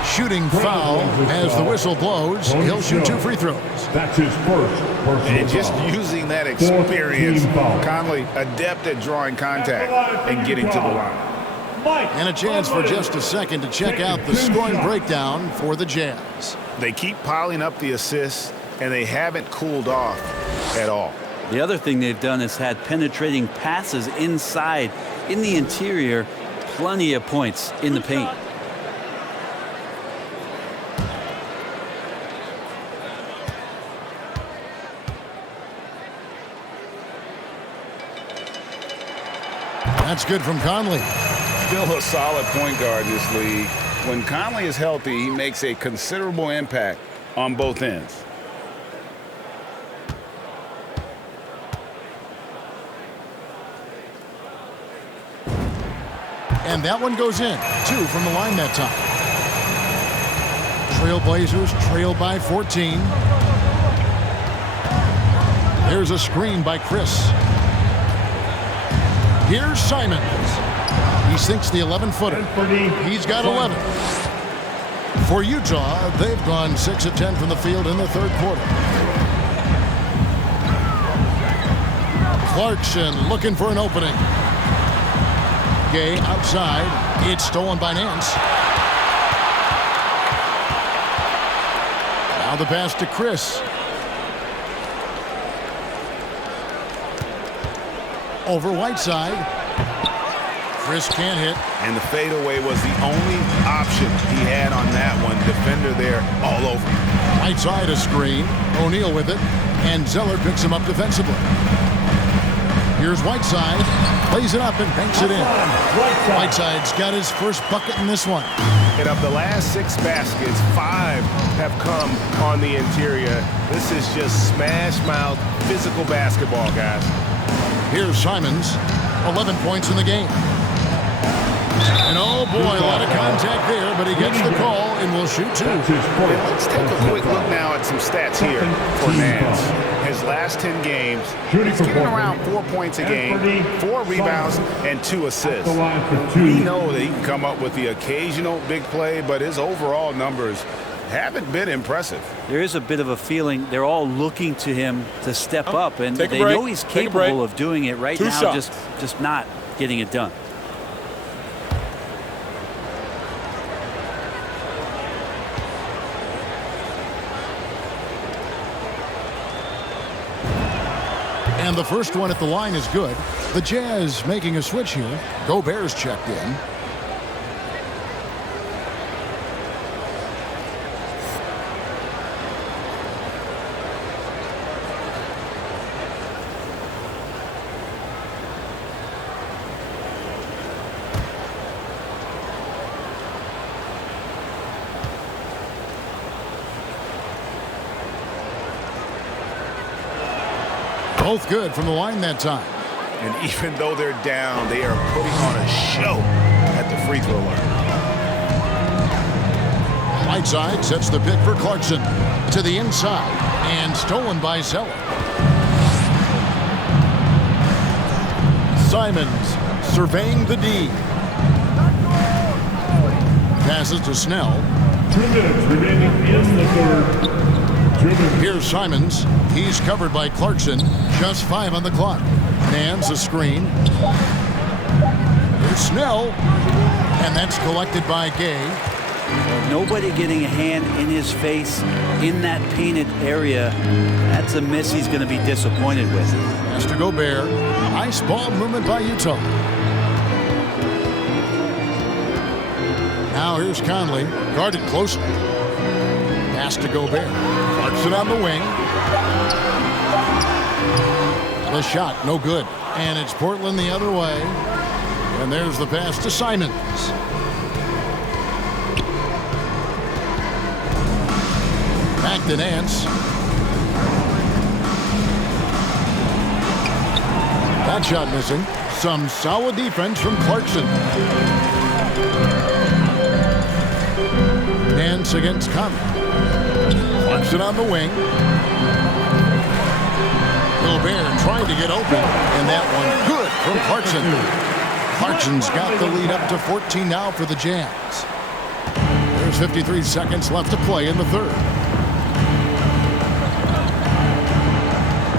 Shooting foul as the whistle blows. He'll shoot 2 free throws. That's his first personal And just using that experience, Conley adept at drawing contact and getting to the line. And a chance for just a second to check out the scoring breakdown for the Jazz. They keep piling up the assists, and they haven't cooled off at all. The other thing they've done is had penetrating passes inside, in the interior, plenty of points in the paint. That's good from Conley. Still a solid point guard in this league. When Conley is healthy, he makes a considerable impact on both ends. And that one goes in. 2 from the line that time. Trailblazers trail by 14. There's a screen by Chris. Here's Simons. He sinks the 11-footer. He's got 11. For Utah, they've gone 6 of 10 from the field in the third quarter. Clarkson looking for an opening. Gay outside. It's stolen by Nance. Now the pass to Chris. Over Whiteside. Chris can't hit. And the fadeaway was the only option he had on that one. Defender there all over. Whiteside a screen. O'Neal with it. And Zeller picks him up defensively. Here's Whiteside. Plays it up and banks it in. Whiteside's got his first bucket in this one. And of the last 6 baskets, 5 have come on the interior. This is just smash mouth physical basketball, guys. Here's Simons. 11 points in the game. And oh boy, a lot of contact there, but he gets the call and will shoot 2. And let's take a quick look now at some stats here for Nance. His last 10 games, he's getting around 4 points a game, 4 rebounds, and 2 assists. We know that he can come up with the occasional big play, but his overall numbers haven't been impressive. There is a bit of a feeling they're all looking to him to step up, and Take a they break. know he's Take a capable break. of doing it right Two now, shots. just not getting it done. And the first one at the line is good. The Jazz making a switch here. Gobert's checked in. Both good from the line that time. And even though they're down, they are putting on a show at the free throw line. Whiteside sets the pick for Clarkson. To the inside and stolen by Zeller. Simons surveying the D. Passes to Snell. 2 minutes remaining in the third. Here's Simons. He's covered by Clarkson. Just 5 on the clock. Nance a screen. Here's Snell. And that's collected by Gay. Nobody getting a hand in his face in that painted area. That's a miss he's going to be disappointed with. Has to Gobert. Nice ball movement by Utah. Now here's Conley. Guarded closely. Pass to Gobert. Clarkson on the wing. The shot, no good. And it's Portland the other way. And there's the pass to Simons. Back to Nance. That shot missing. Some solid defense from Clarkson. Nance against Conley. Clarkson on the wing. Gobert trying to get open, and that one good from Clarkson. Clarkson's got the lead up to 14 now for the Jazz. There's 53 seconds left to play in the third.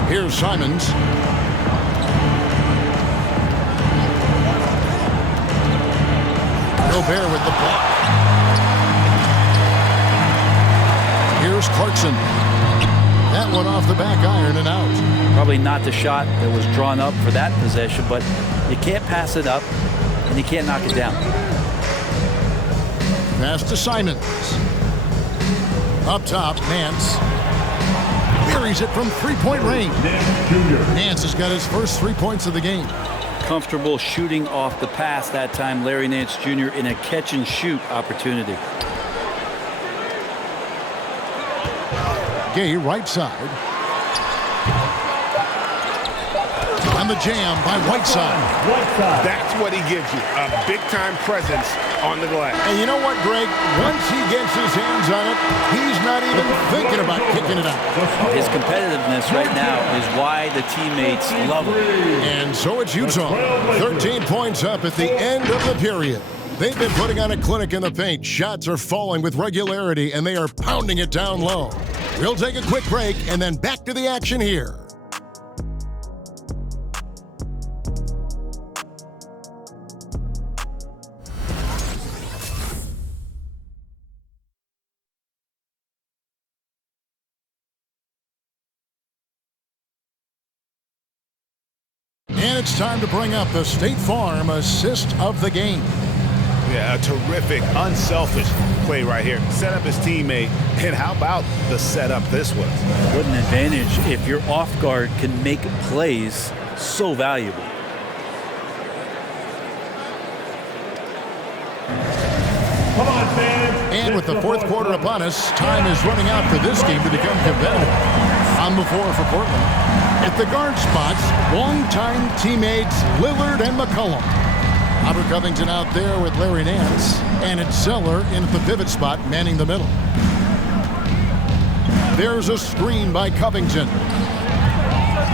Here's Simons. Gobert with the block. Here's Clarkson. That one off the back iron and out. Probably not the shot that was drawn up for that possession, but you can't pass it up, and you can't knock it down. Pass to Simons. Up top, Nance. Buries it from three-point range. Nance has got his first 3 points of the game. Comfortable shooting off the pass that time, Larry Nance Jr. in a catch-and-shoot opportunity. Gay right side. And the jam by Whiteside. That's what he gives you, a big-time presence on the glass. And you know what, Greg? Once he gets his hands on it, he's not even thinking about kicking it out. His competitiveness right now is why the teammates love him. And so it's Utah. 13 points up at the end of the period. They've been putting on a clinic in the paint. Shots are falling with regularity, and they are pounding it down low. We'll take a quick break and then back to the action here. And it's time to bring up the State Farm assist of the game. Yeah, a terrific, unselfish play right here. Set up his teammate, and how about the setup this was? What an advantage if your off guard can make plays so valuable. Come on, fans. And with the fourth quarter upon us, time is running out for this game to become competitive. On the floor for Portland. At the guard spots, longtime teammates Lillard and McCollum. Robert Covington out there with Larry Nance. And it's Zeller in at the pivot spot, manning the middle. There's a screen by Covington.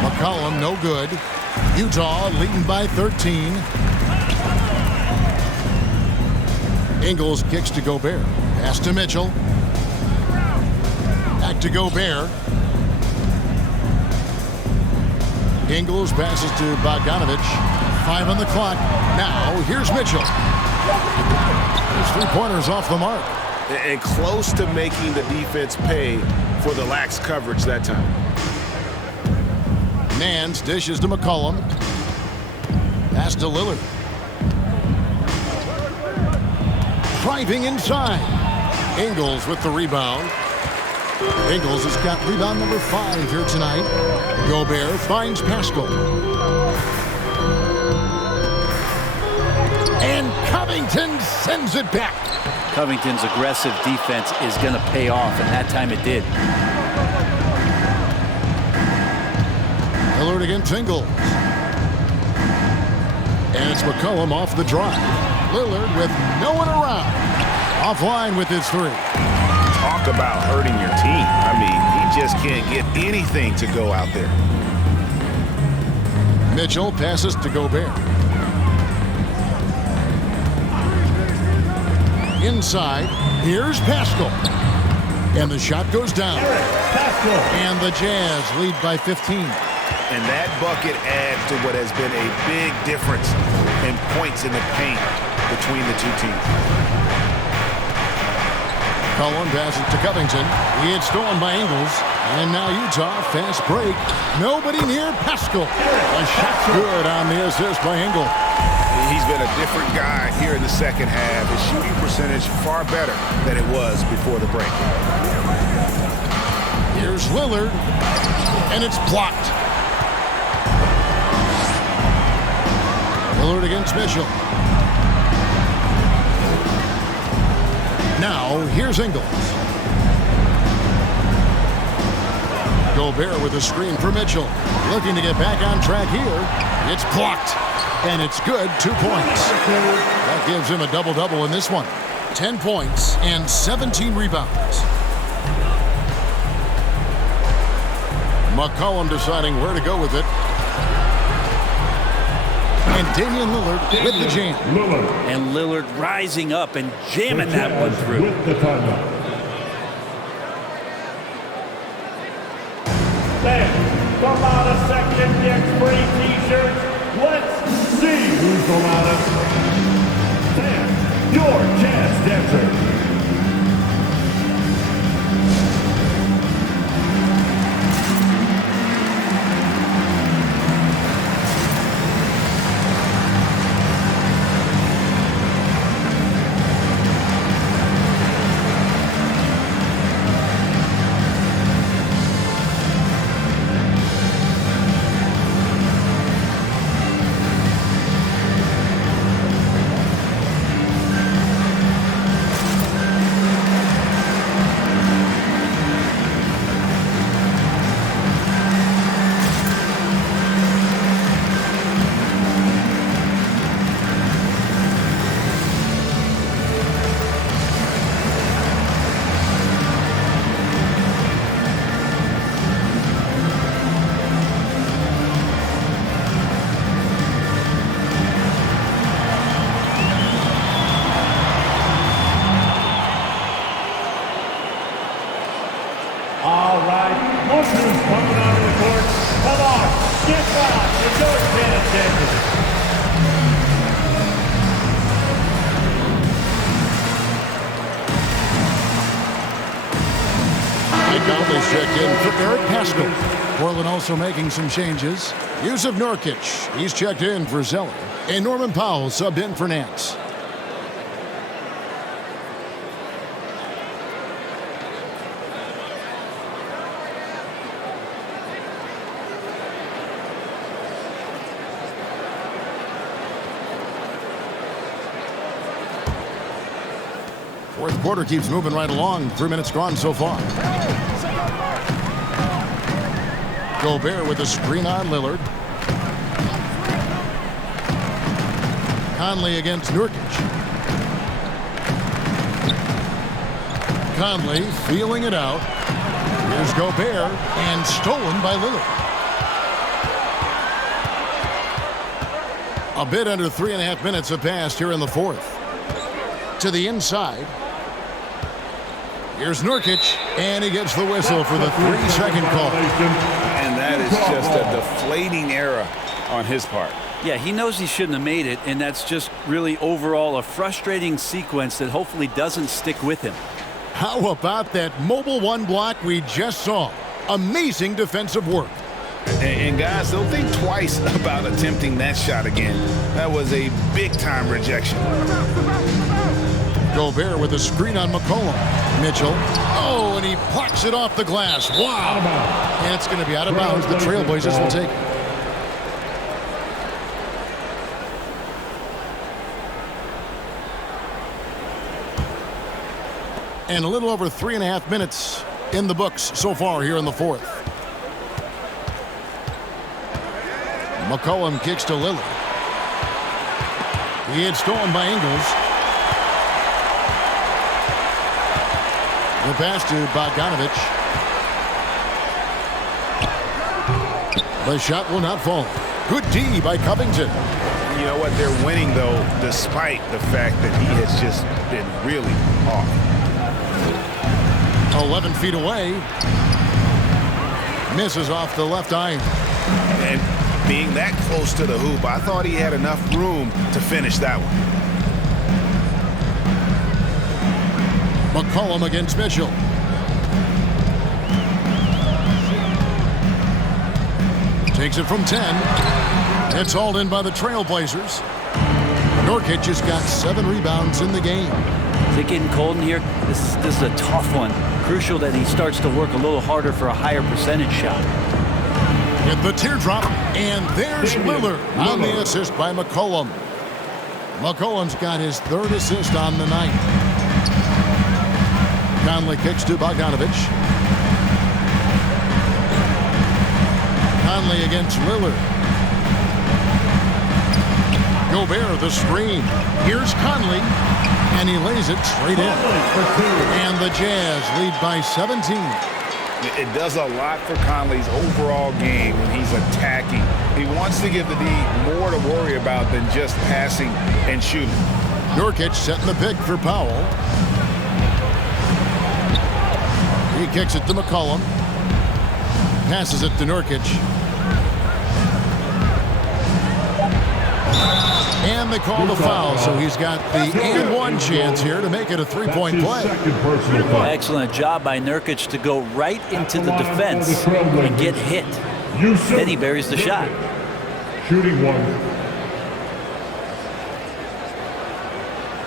McCollum, no good. Utah leading by 13. Ingles kicks to Gobert. Pass to Mitchell. Back to Gobert. Ingles passes to Bogdanovich. 5 on the clock. Now, here's Mitchell. His three-pointers off the mark. And close to making the defense pay for the lax coverage that time. Nance dishes to McCollum. Pass to Lillard. Driving inside. Ingles with the rebound. Ingles has got rebound number 5 here tonight. Gobert finds Pascal. And Covington sends it back. Covington's aggressive defense is going to pay off, and that time it did. Lillard against Ingles. And it's McCollum off the drive. Lillard with no one around. Offline with his 3. Talk about hurting your team. I mean, he just can't get anything to go out there. Mitchell passes to Gobert. Inside, here's Pascal. And the shot goes down. And the Jazz lead by 15. And that bucket adds to what has been a big difference in points in the paint between the two teams. Cullen passes to Covington. He had stolen by Ingles. And now Utah, fast break. Nobody near Pascal. A shot's good on the assist by Ingles. He's been a different guy here in the second half. His shooting percentage far better than it was before the break. Here's Lillard. And it's blocked. Lillard against Mitchell. Now, here's Ingles. Gobert with a screen for Mitchell. Looking to get back on track here. It's blocked. And it's good. 2 points. That gives him a double-double in this one. 10 points and 17 rebounds. McCollum deciding where to go with it. And Damian Lillard with the jam. And Lillard rising up and jamming that one through. With the timeout. Fans, come out of section gets free t-shirts. Let's see who's going out of. Fans, your Jazz dancer. All right, look who's coming onto the court. Come on, get back and don't pay attention. Conley's checked in for Eric Pascal. Portland also making some changes. Yusuf Nurkic, he's checked in for Zeller. And Norman Powell subbed in for Nance. Fourth quarter keeps moving right along. 3 minutes gone so far. Gobert with a screen on Lillard. Conley against Nurkic. Conley feeling it out. Here's Gobert and stolen by Lillard. A bit under 3.5 minutes have passed here in the fourth. To the inside. Here's Nurkic, and he gets the whistle for the 3-second call. And that is just a deflating error on his part. Yeah, he knows he shouldn't have made it, and that's just really overall a frustrating sequence that hopefully doesn't stick with him. How about that mobile one block we just saw? Amazing defensive work. And guys, don't think twice about attempting that shot again. That was a big-time rejection. Gobert with a screen on McCollum. Mitchell. Oh, and he plucks it off the glass. Wow. And it's going to be out of bounds. The Trailblazers will take it. And a little over 3.5 minutes in the books so far here in the fourth. McCollum kicks to Lillard. He had stolen by Ingles. The pass to Bogdanovic. The shot will not fall. Good D by Covington. You know what? They're winning, though, despite the fact that he has just been really off. 11 feet away. Misses off the left iron. And being that close to the hoop, I thought he had enough room to finish that one. McCollum against Mitchell. Takes it from 10. It's hauled in by the Trailblazers. Nurkic has got 7 rebounds in the game. Is it getting cold in here? This is a tough one. Crucial that he starts to work a little harder for a higher percentage shot. Hit the teardrop, and there's Lillard on the assist by McCollum. McCollum's got his 3rd assist on the night. Conley kicks to Bogdanovic. Conley against Lillard. Gobert the screen. Here's Conley, and he lays it straight in. And the Jazz lead by 17. It does a lot for Conley's overall game when he's attacking. He wants to give the D more to worry about than just passing and shooting. Nurkic setting the pick for Powell. He kicks it to McCollum. Passes it to Nurkic. And they call the foul, so he's got the and one chance here to make it a 3-point play. Excellent job by Nurkic to go right into the defense and get hit. Then he buries the shot. Shooting one.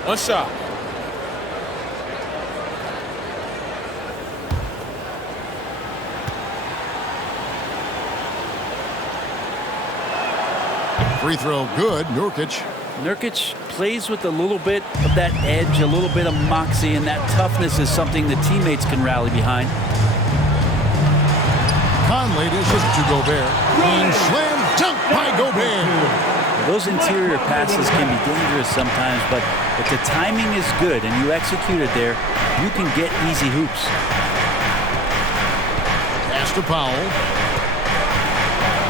One shot. Free throw good. Nurkic plays with a little bit of that edge, a little bit of moxie, and that toughness is something the teammates can rally behind. Conley dishes to Gobert. And slam dunk by Gobert. Those interior passes can be dangerous sometimes, but if the timing is good and you execute it there, you can get easy hoops. Pass to Powell.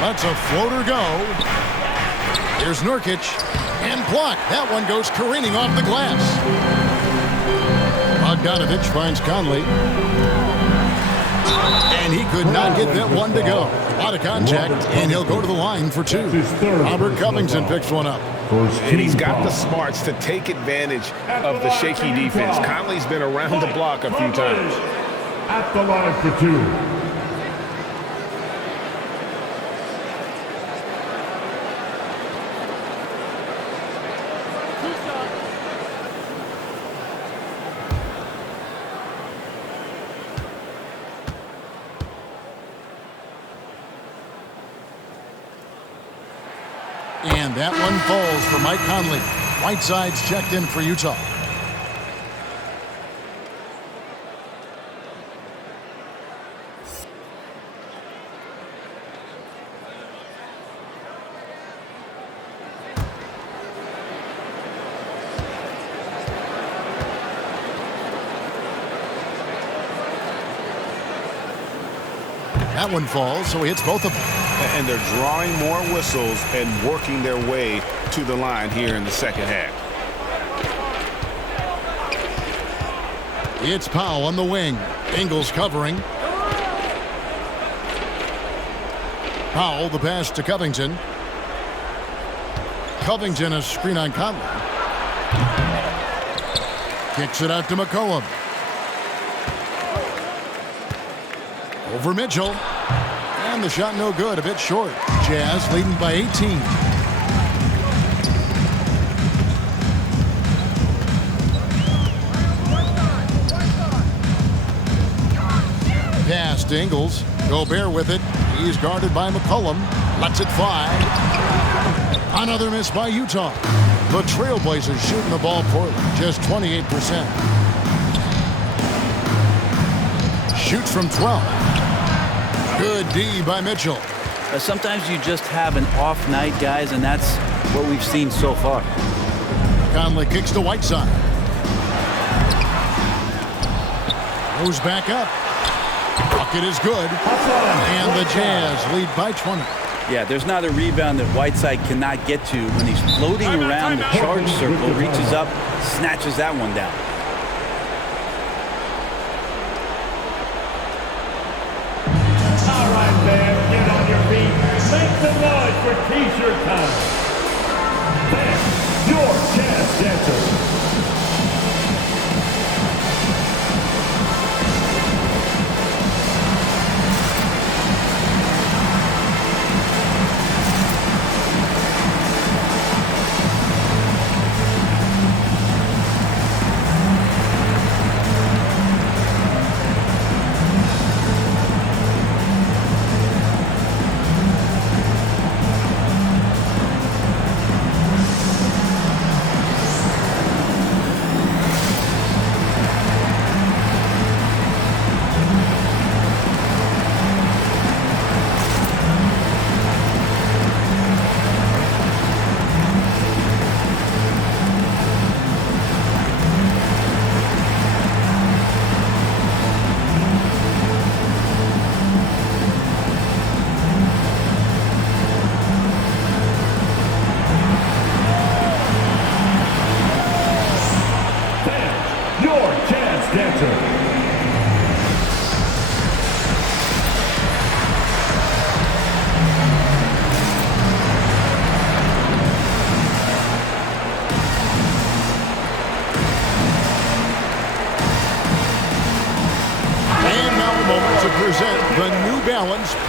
Lets a floater go. Here's Nurkic, and blocked. That one goes careening off the glass. Bogdanovic finds Conley. And he could not get that one to go. Out of contact, and he'll go to the line for 2. Robert Covington picks one up. And he's got the smarts to take advantage of the shaky defense. Conley's been around the block a few times. At the line for 2. And that one falls for Mike Conley. Whiteside's checked in for Utah. That one falls, so he hits both of them. And they're drawing more whistles and working their way to the line here in the second half. It's Powell on the wing. Ingles covering. Powell, the pass to Covington. Covington, a screen on Conley. Kicks it out to McCollum. Over Mitchell. And the shot no good, a bit short. Jazz leading by 18. Pass to Ingles. Gobert with it. He's guarded by McCollum. Lets it fly. Another miss by Utah. The Trailblazers shooting the ball poorly. Just 28%. Shoots from 12. Good D by Mitchell. Sometimes you just have an off night, guys, and that's what we've seen so far. Conley kicks to Whiteside. Goes back up. Bucket is good. And the Jazz lead by 20. Yeah, there's not a rebound that Whiteside cannot get to when he's floating around the charge circle, reaches up, snatches that one down. All right, fans, get on your feet. Make some noise for T-shirt time. Fans, your chance dancer.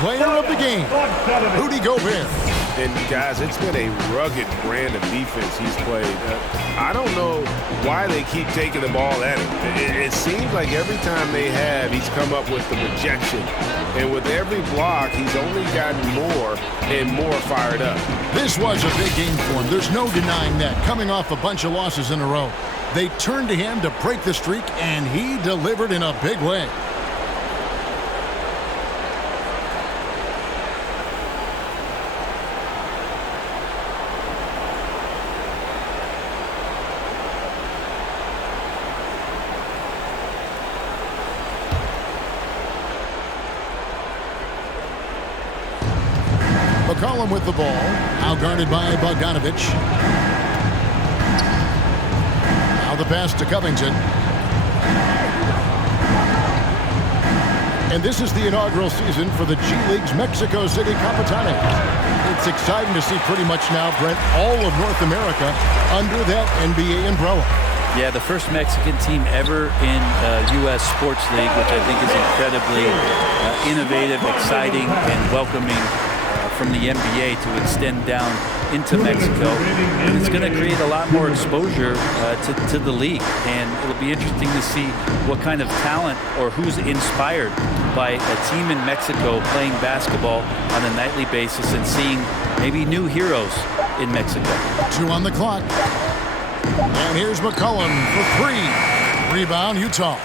Player of the game, Rudy Gobert. And guys, it's been a rugged brand of defense he's played. I don't know why they keep taking the ball at him. It seems like every time they have, he's come up with the rejection. And with every block, he's only gotten more and more fired up. This was a big game for him. There's no denying that. Coming off a bunch of losses in a row, they turned to him to break the streak, and he delivered in a big way. McCollum with the ball, now guarded by Bogdanovich. Now the pass to Covington. And this is the inaugural season for the G League's Mexico City Capitanes. It's exciting to see pretty much now, Brent, all of North America under that NBA umbrella. Yeah, the first Mexican team ever in U.S. Sports League, which I think is incredibly innovative, exciting, and welcoming from the NBA to extend down into Mexico. And it's going to create a lot more exposure to the league. And it'll be interesting to see what kind of talent or who's inspired by a team in Mexico playing basketball on a nightly basis and seeing maybe new heroes in Mexico. 2 on the clock. And here's McCollum for 3. Rebound, Utah.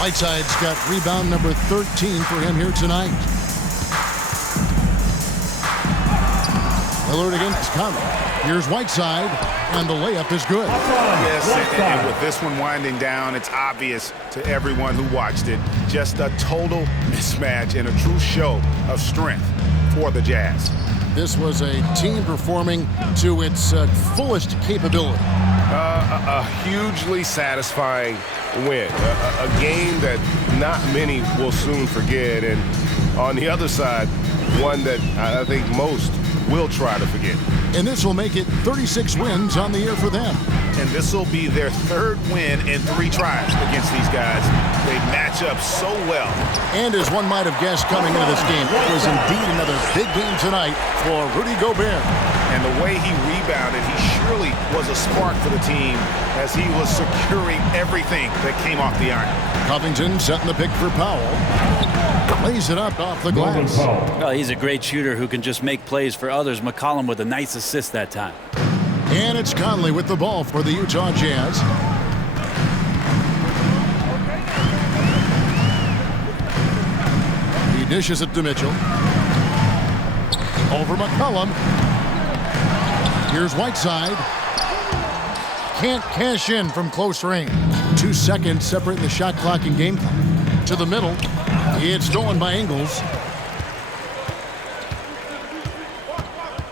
Whiteside's got rebound number 13 for him here tonight. Lillard against Conley. Here's Whiteside, and the layup is good. Yes, and with this one winding down, it's obvious to everyone who watched it. Just a total mismatch and a true show of strength for the Jazz. This was a team performing to its fullest capability. A hugely satisfying win. A game that not many will soon forget. And on the other side, one that I think most will try to forget. And this will make it 36 wins on the year for them. And this will be their third win in 3 tries against these guys. They match up so well. And as one might have guessed coming into this game, it was indeed another big game tonight for Rudy Gobert. And the way he rebounded, he surely was a spark for the team as he was securing everything that came off the iron. Covington setting the pick for Powell. Lays it up off the glass. Well, he's a great shooter who can just make plays for others. McCollum with a nice assist that time. And it's Conley with the ball for the Utah Jazz. He dishes it to Mitchell. Over McCollum. Here's Whiteside. Can't cash in from close range. 2 seconds separating the shot clock and game clock. To the middle. It's stolen by Ingles.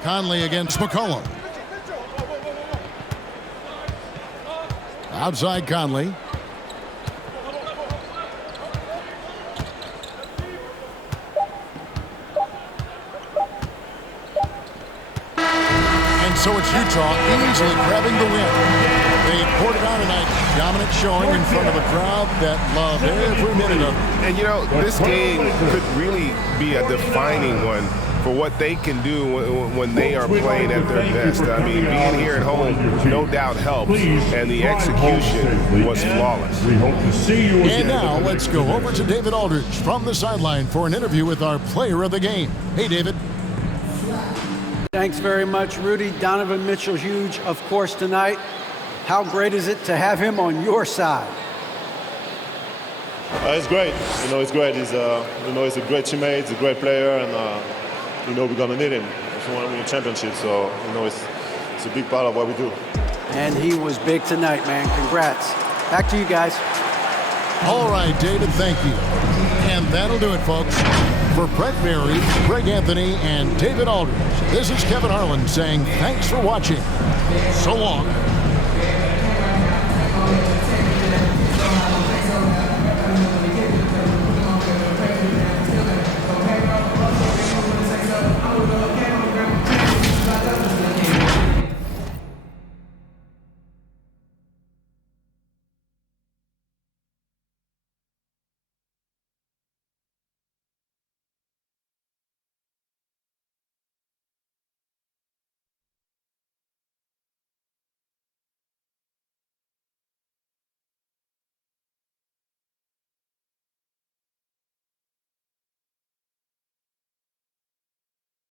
Conley against McCollum. Outside Conley. And so it's Utah easily grabbing the win. They poured it on tonight. Dominant showing in front of a crowd that loved every minute of it. And, you know, this game could really be a defining one for what they can do when they are playing at their best. I mean, being here at home no doubt helps, and the execution was flawless. We hope to see you again. And now let's go over to David Aldridge from the sideline for an interview with our player of the game. Hey, David. Thanks very much, Rudy. Donovan Mitchell, huge, of course, tonight. How great is it to have him on your side? It's great. You know, it's great. He's he's a great teammate. He's a great player, and we're gonna need him if we want to win a championship. So it's a big part of what we do. And he was big tonight, man. Congrats. Back to you guys. All right, David, thank you. And that'll do it, folks. For Brett Berry, Greg Anthony, and David Aldridge, this is Kevin Harlan saying thanks for watching. So long.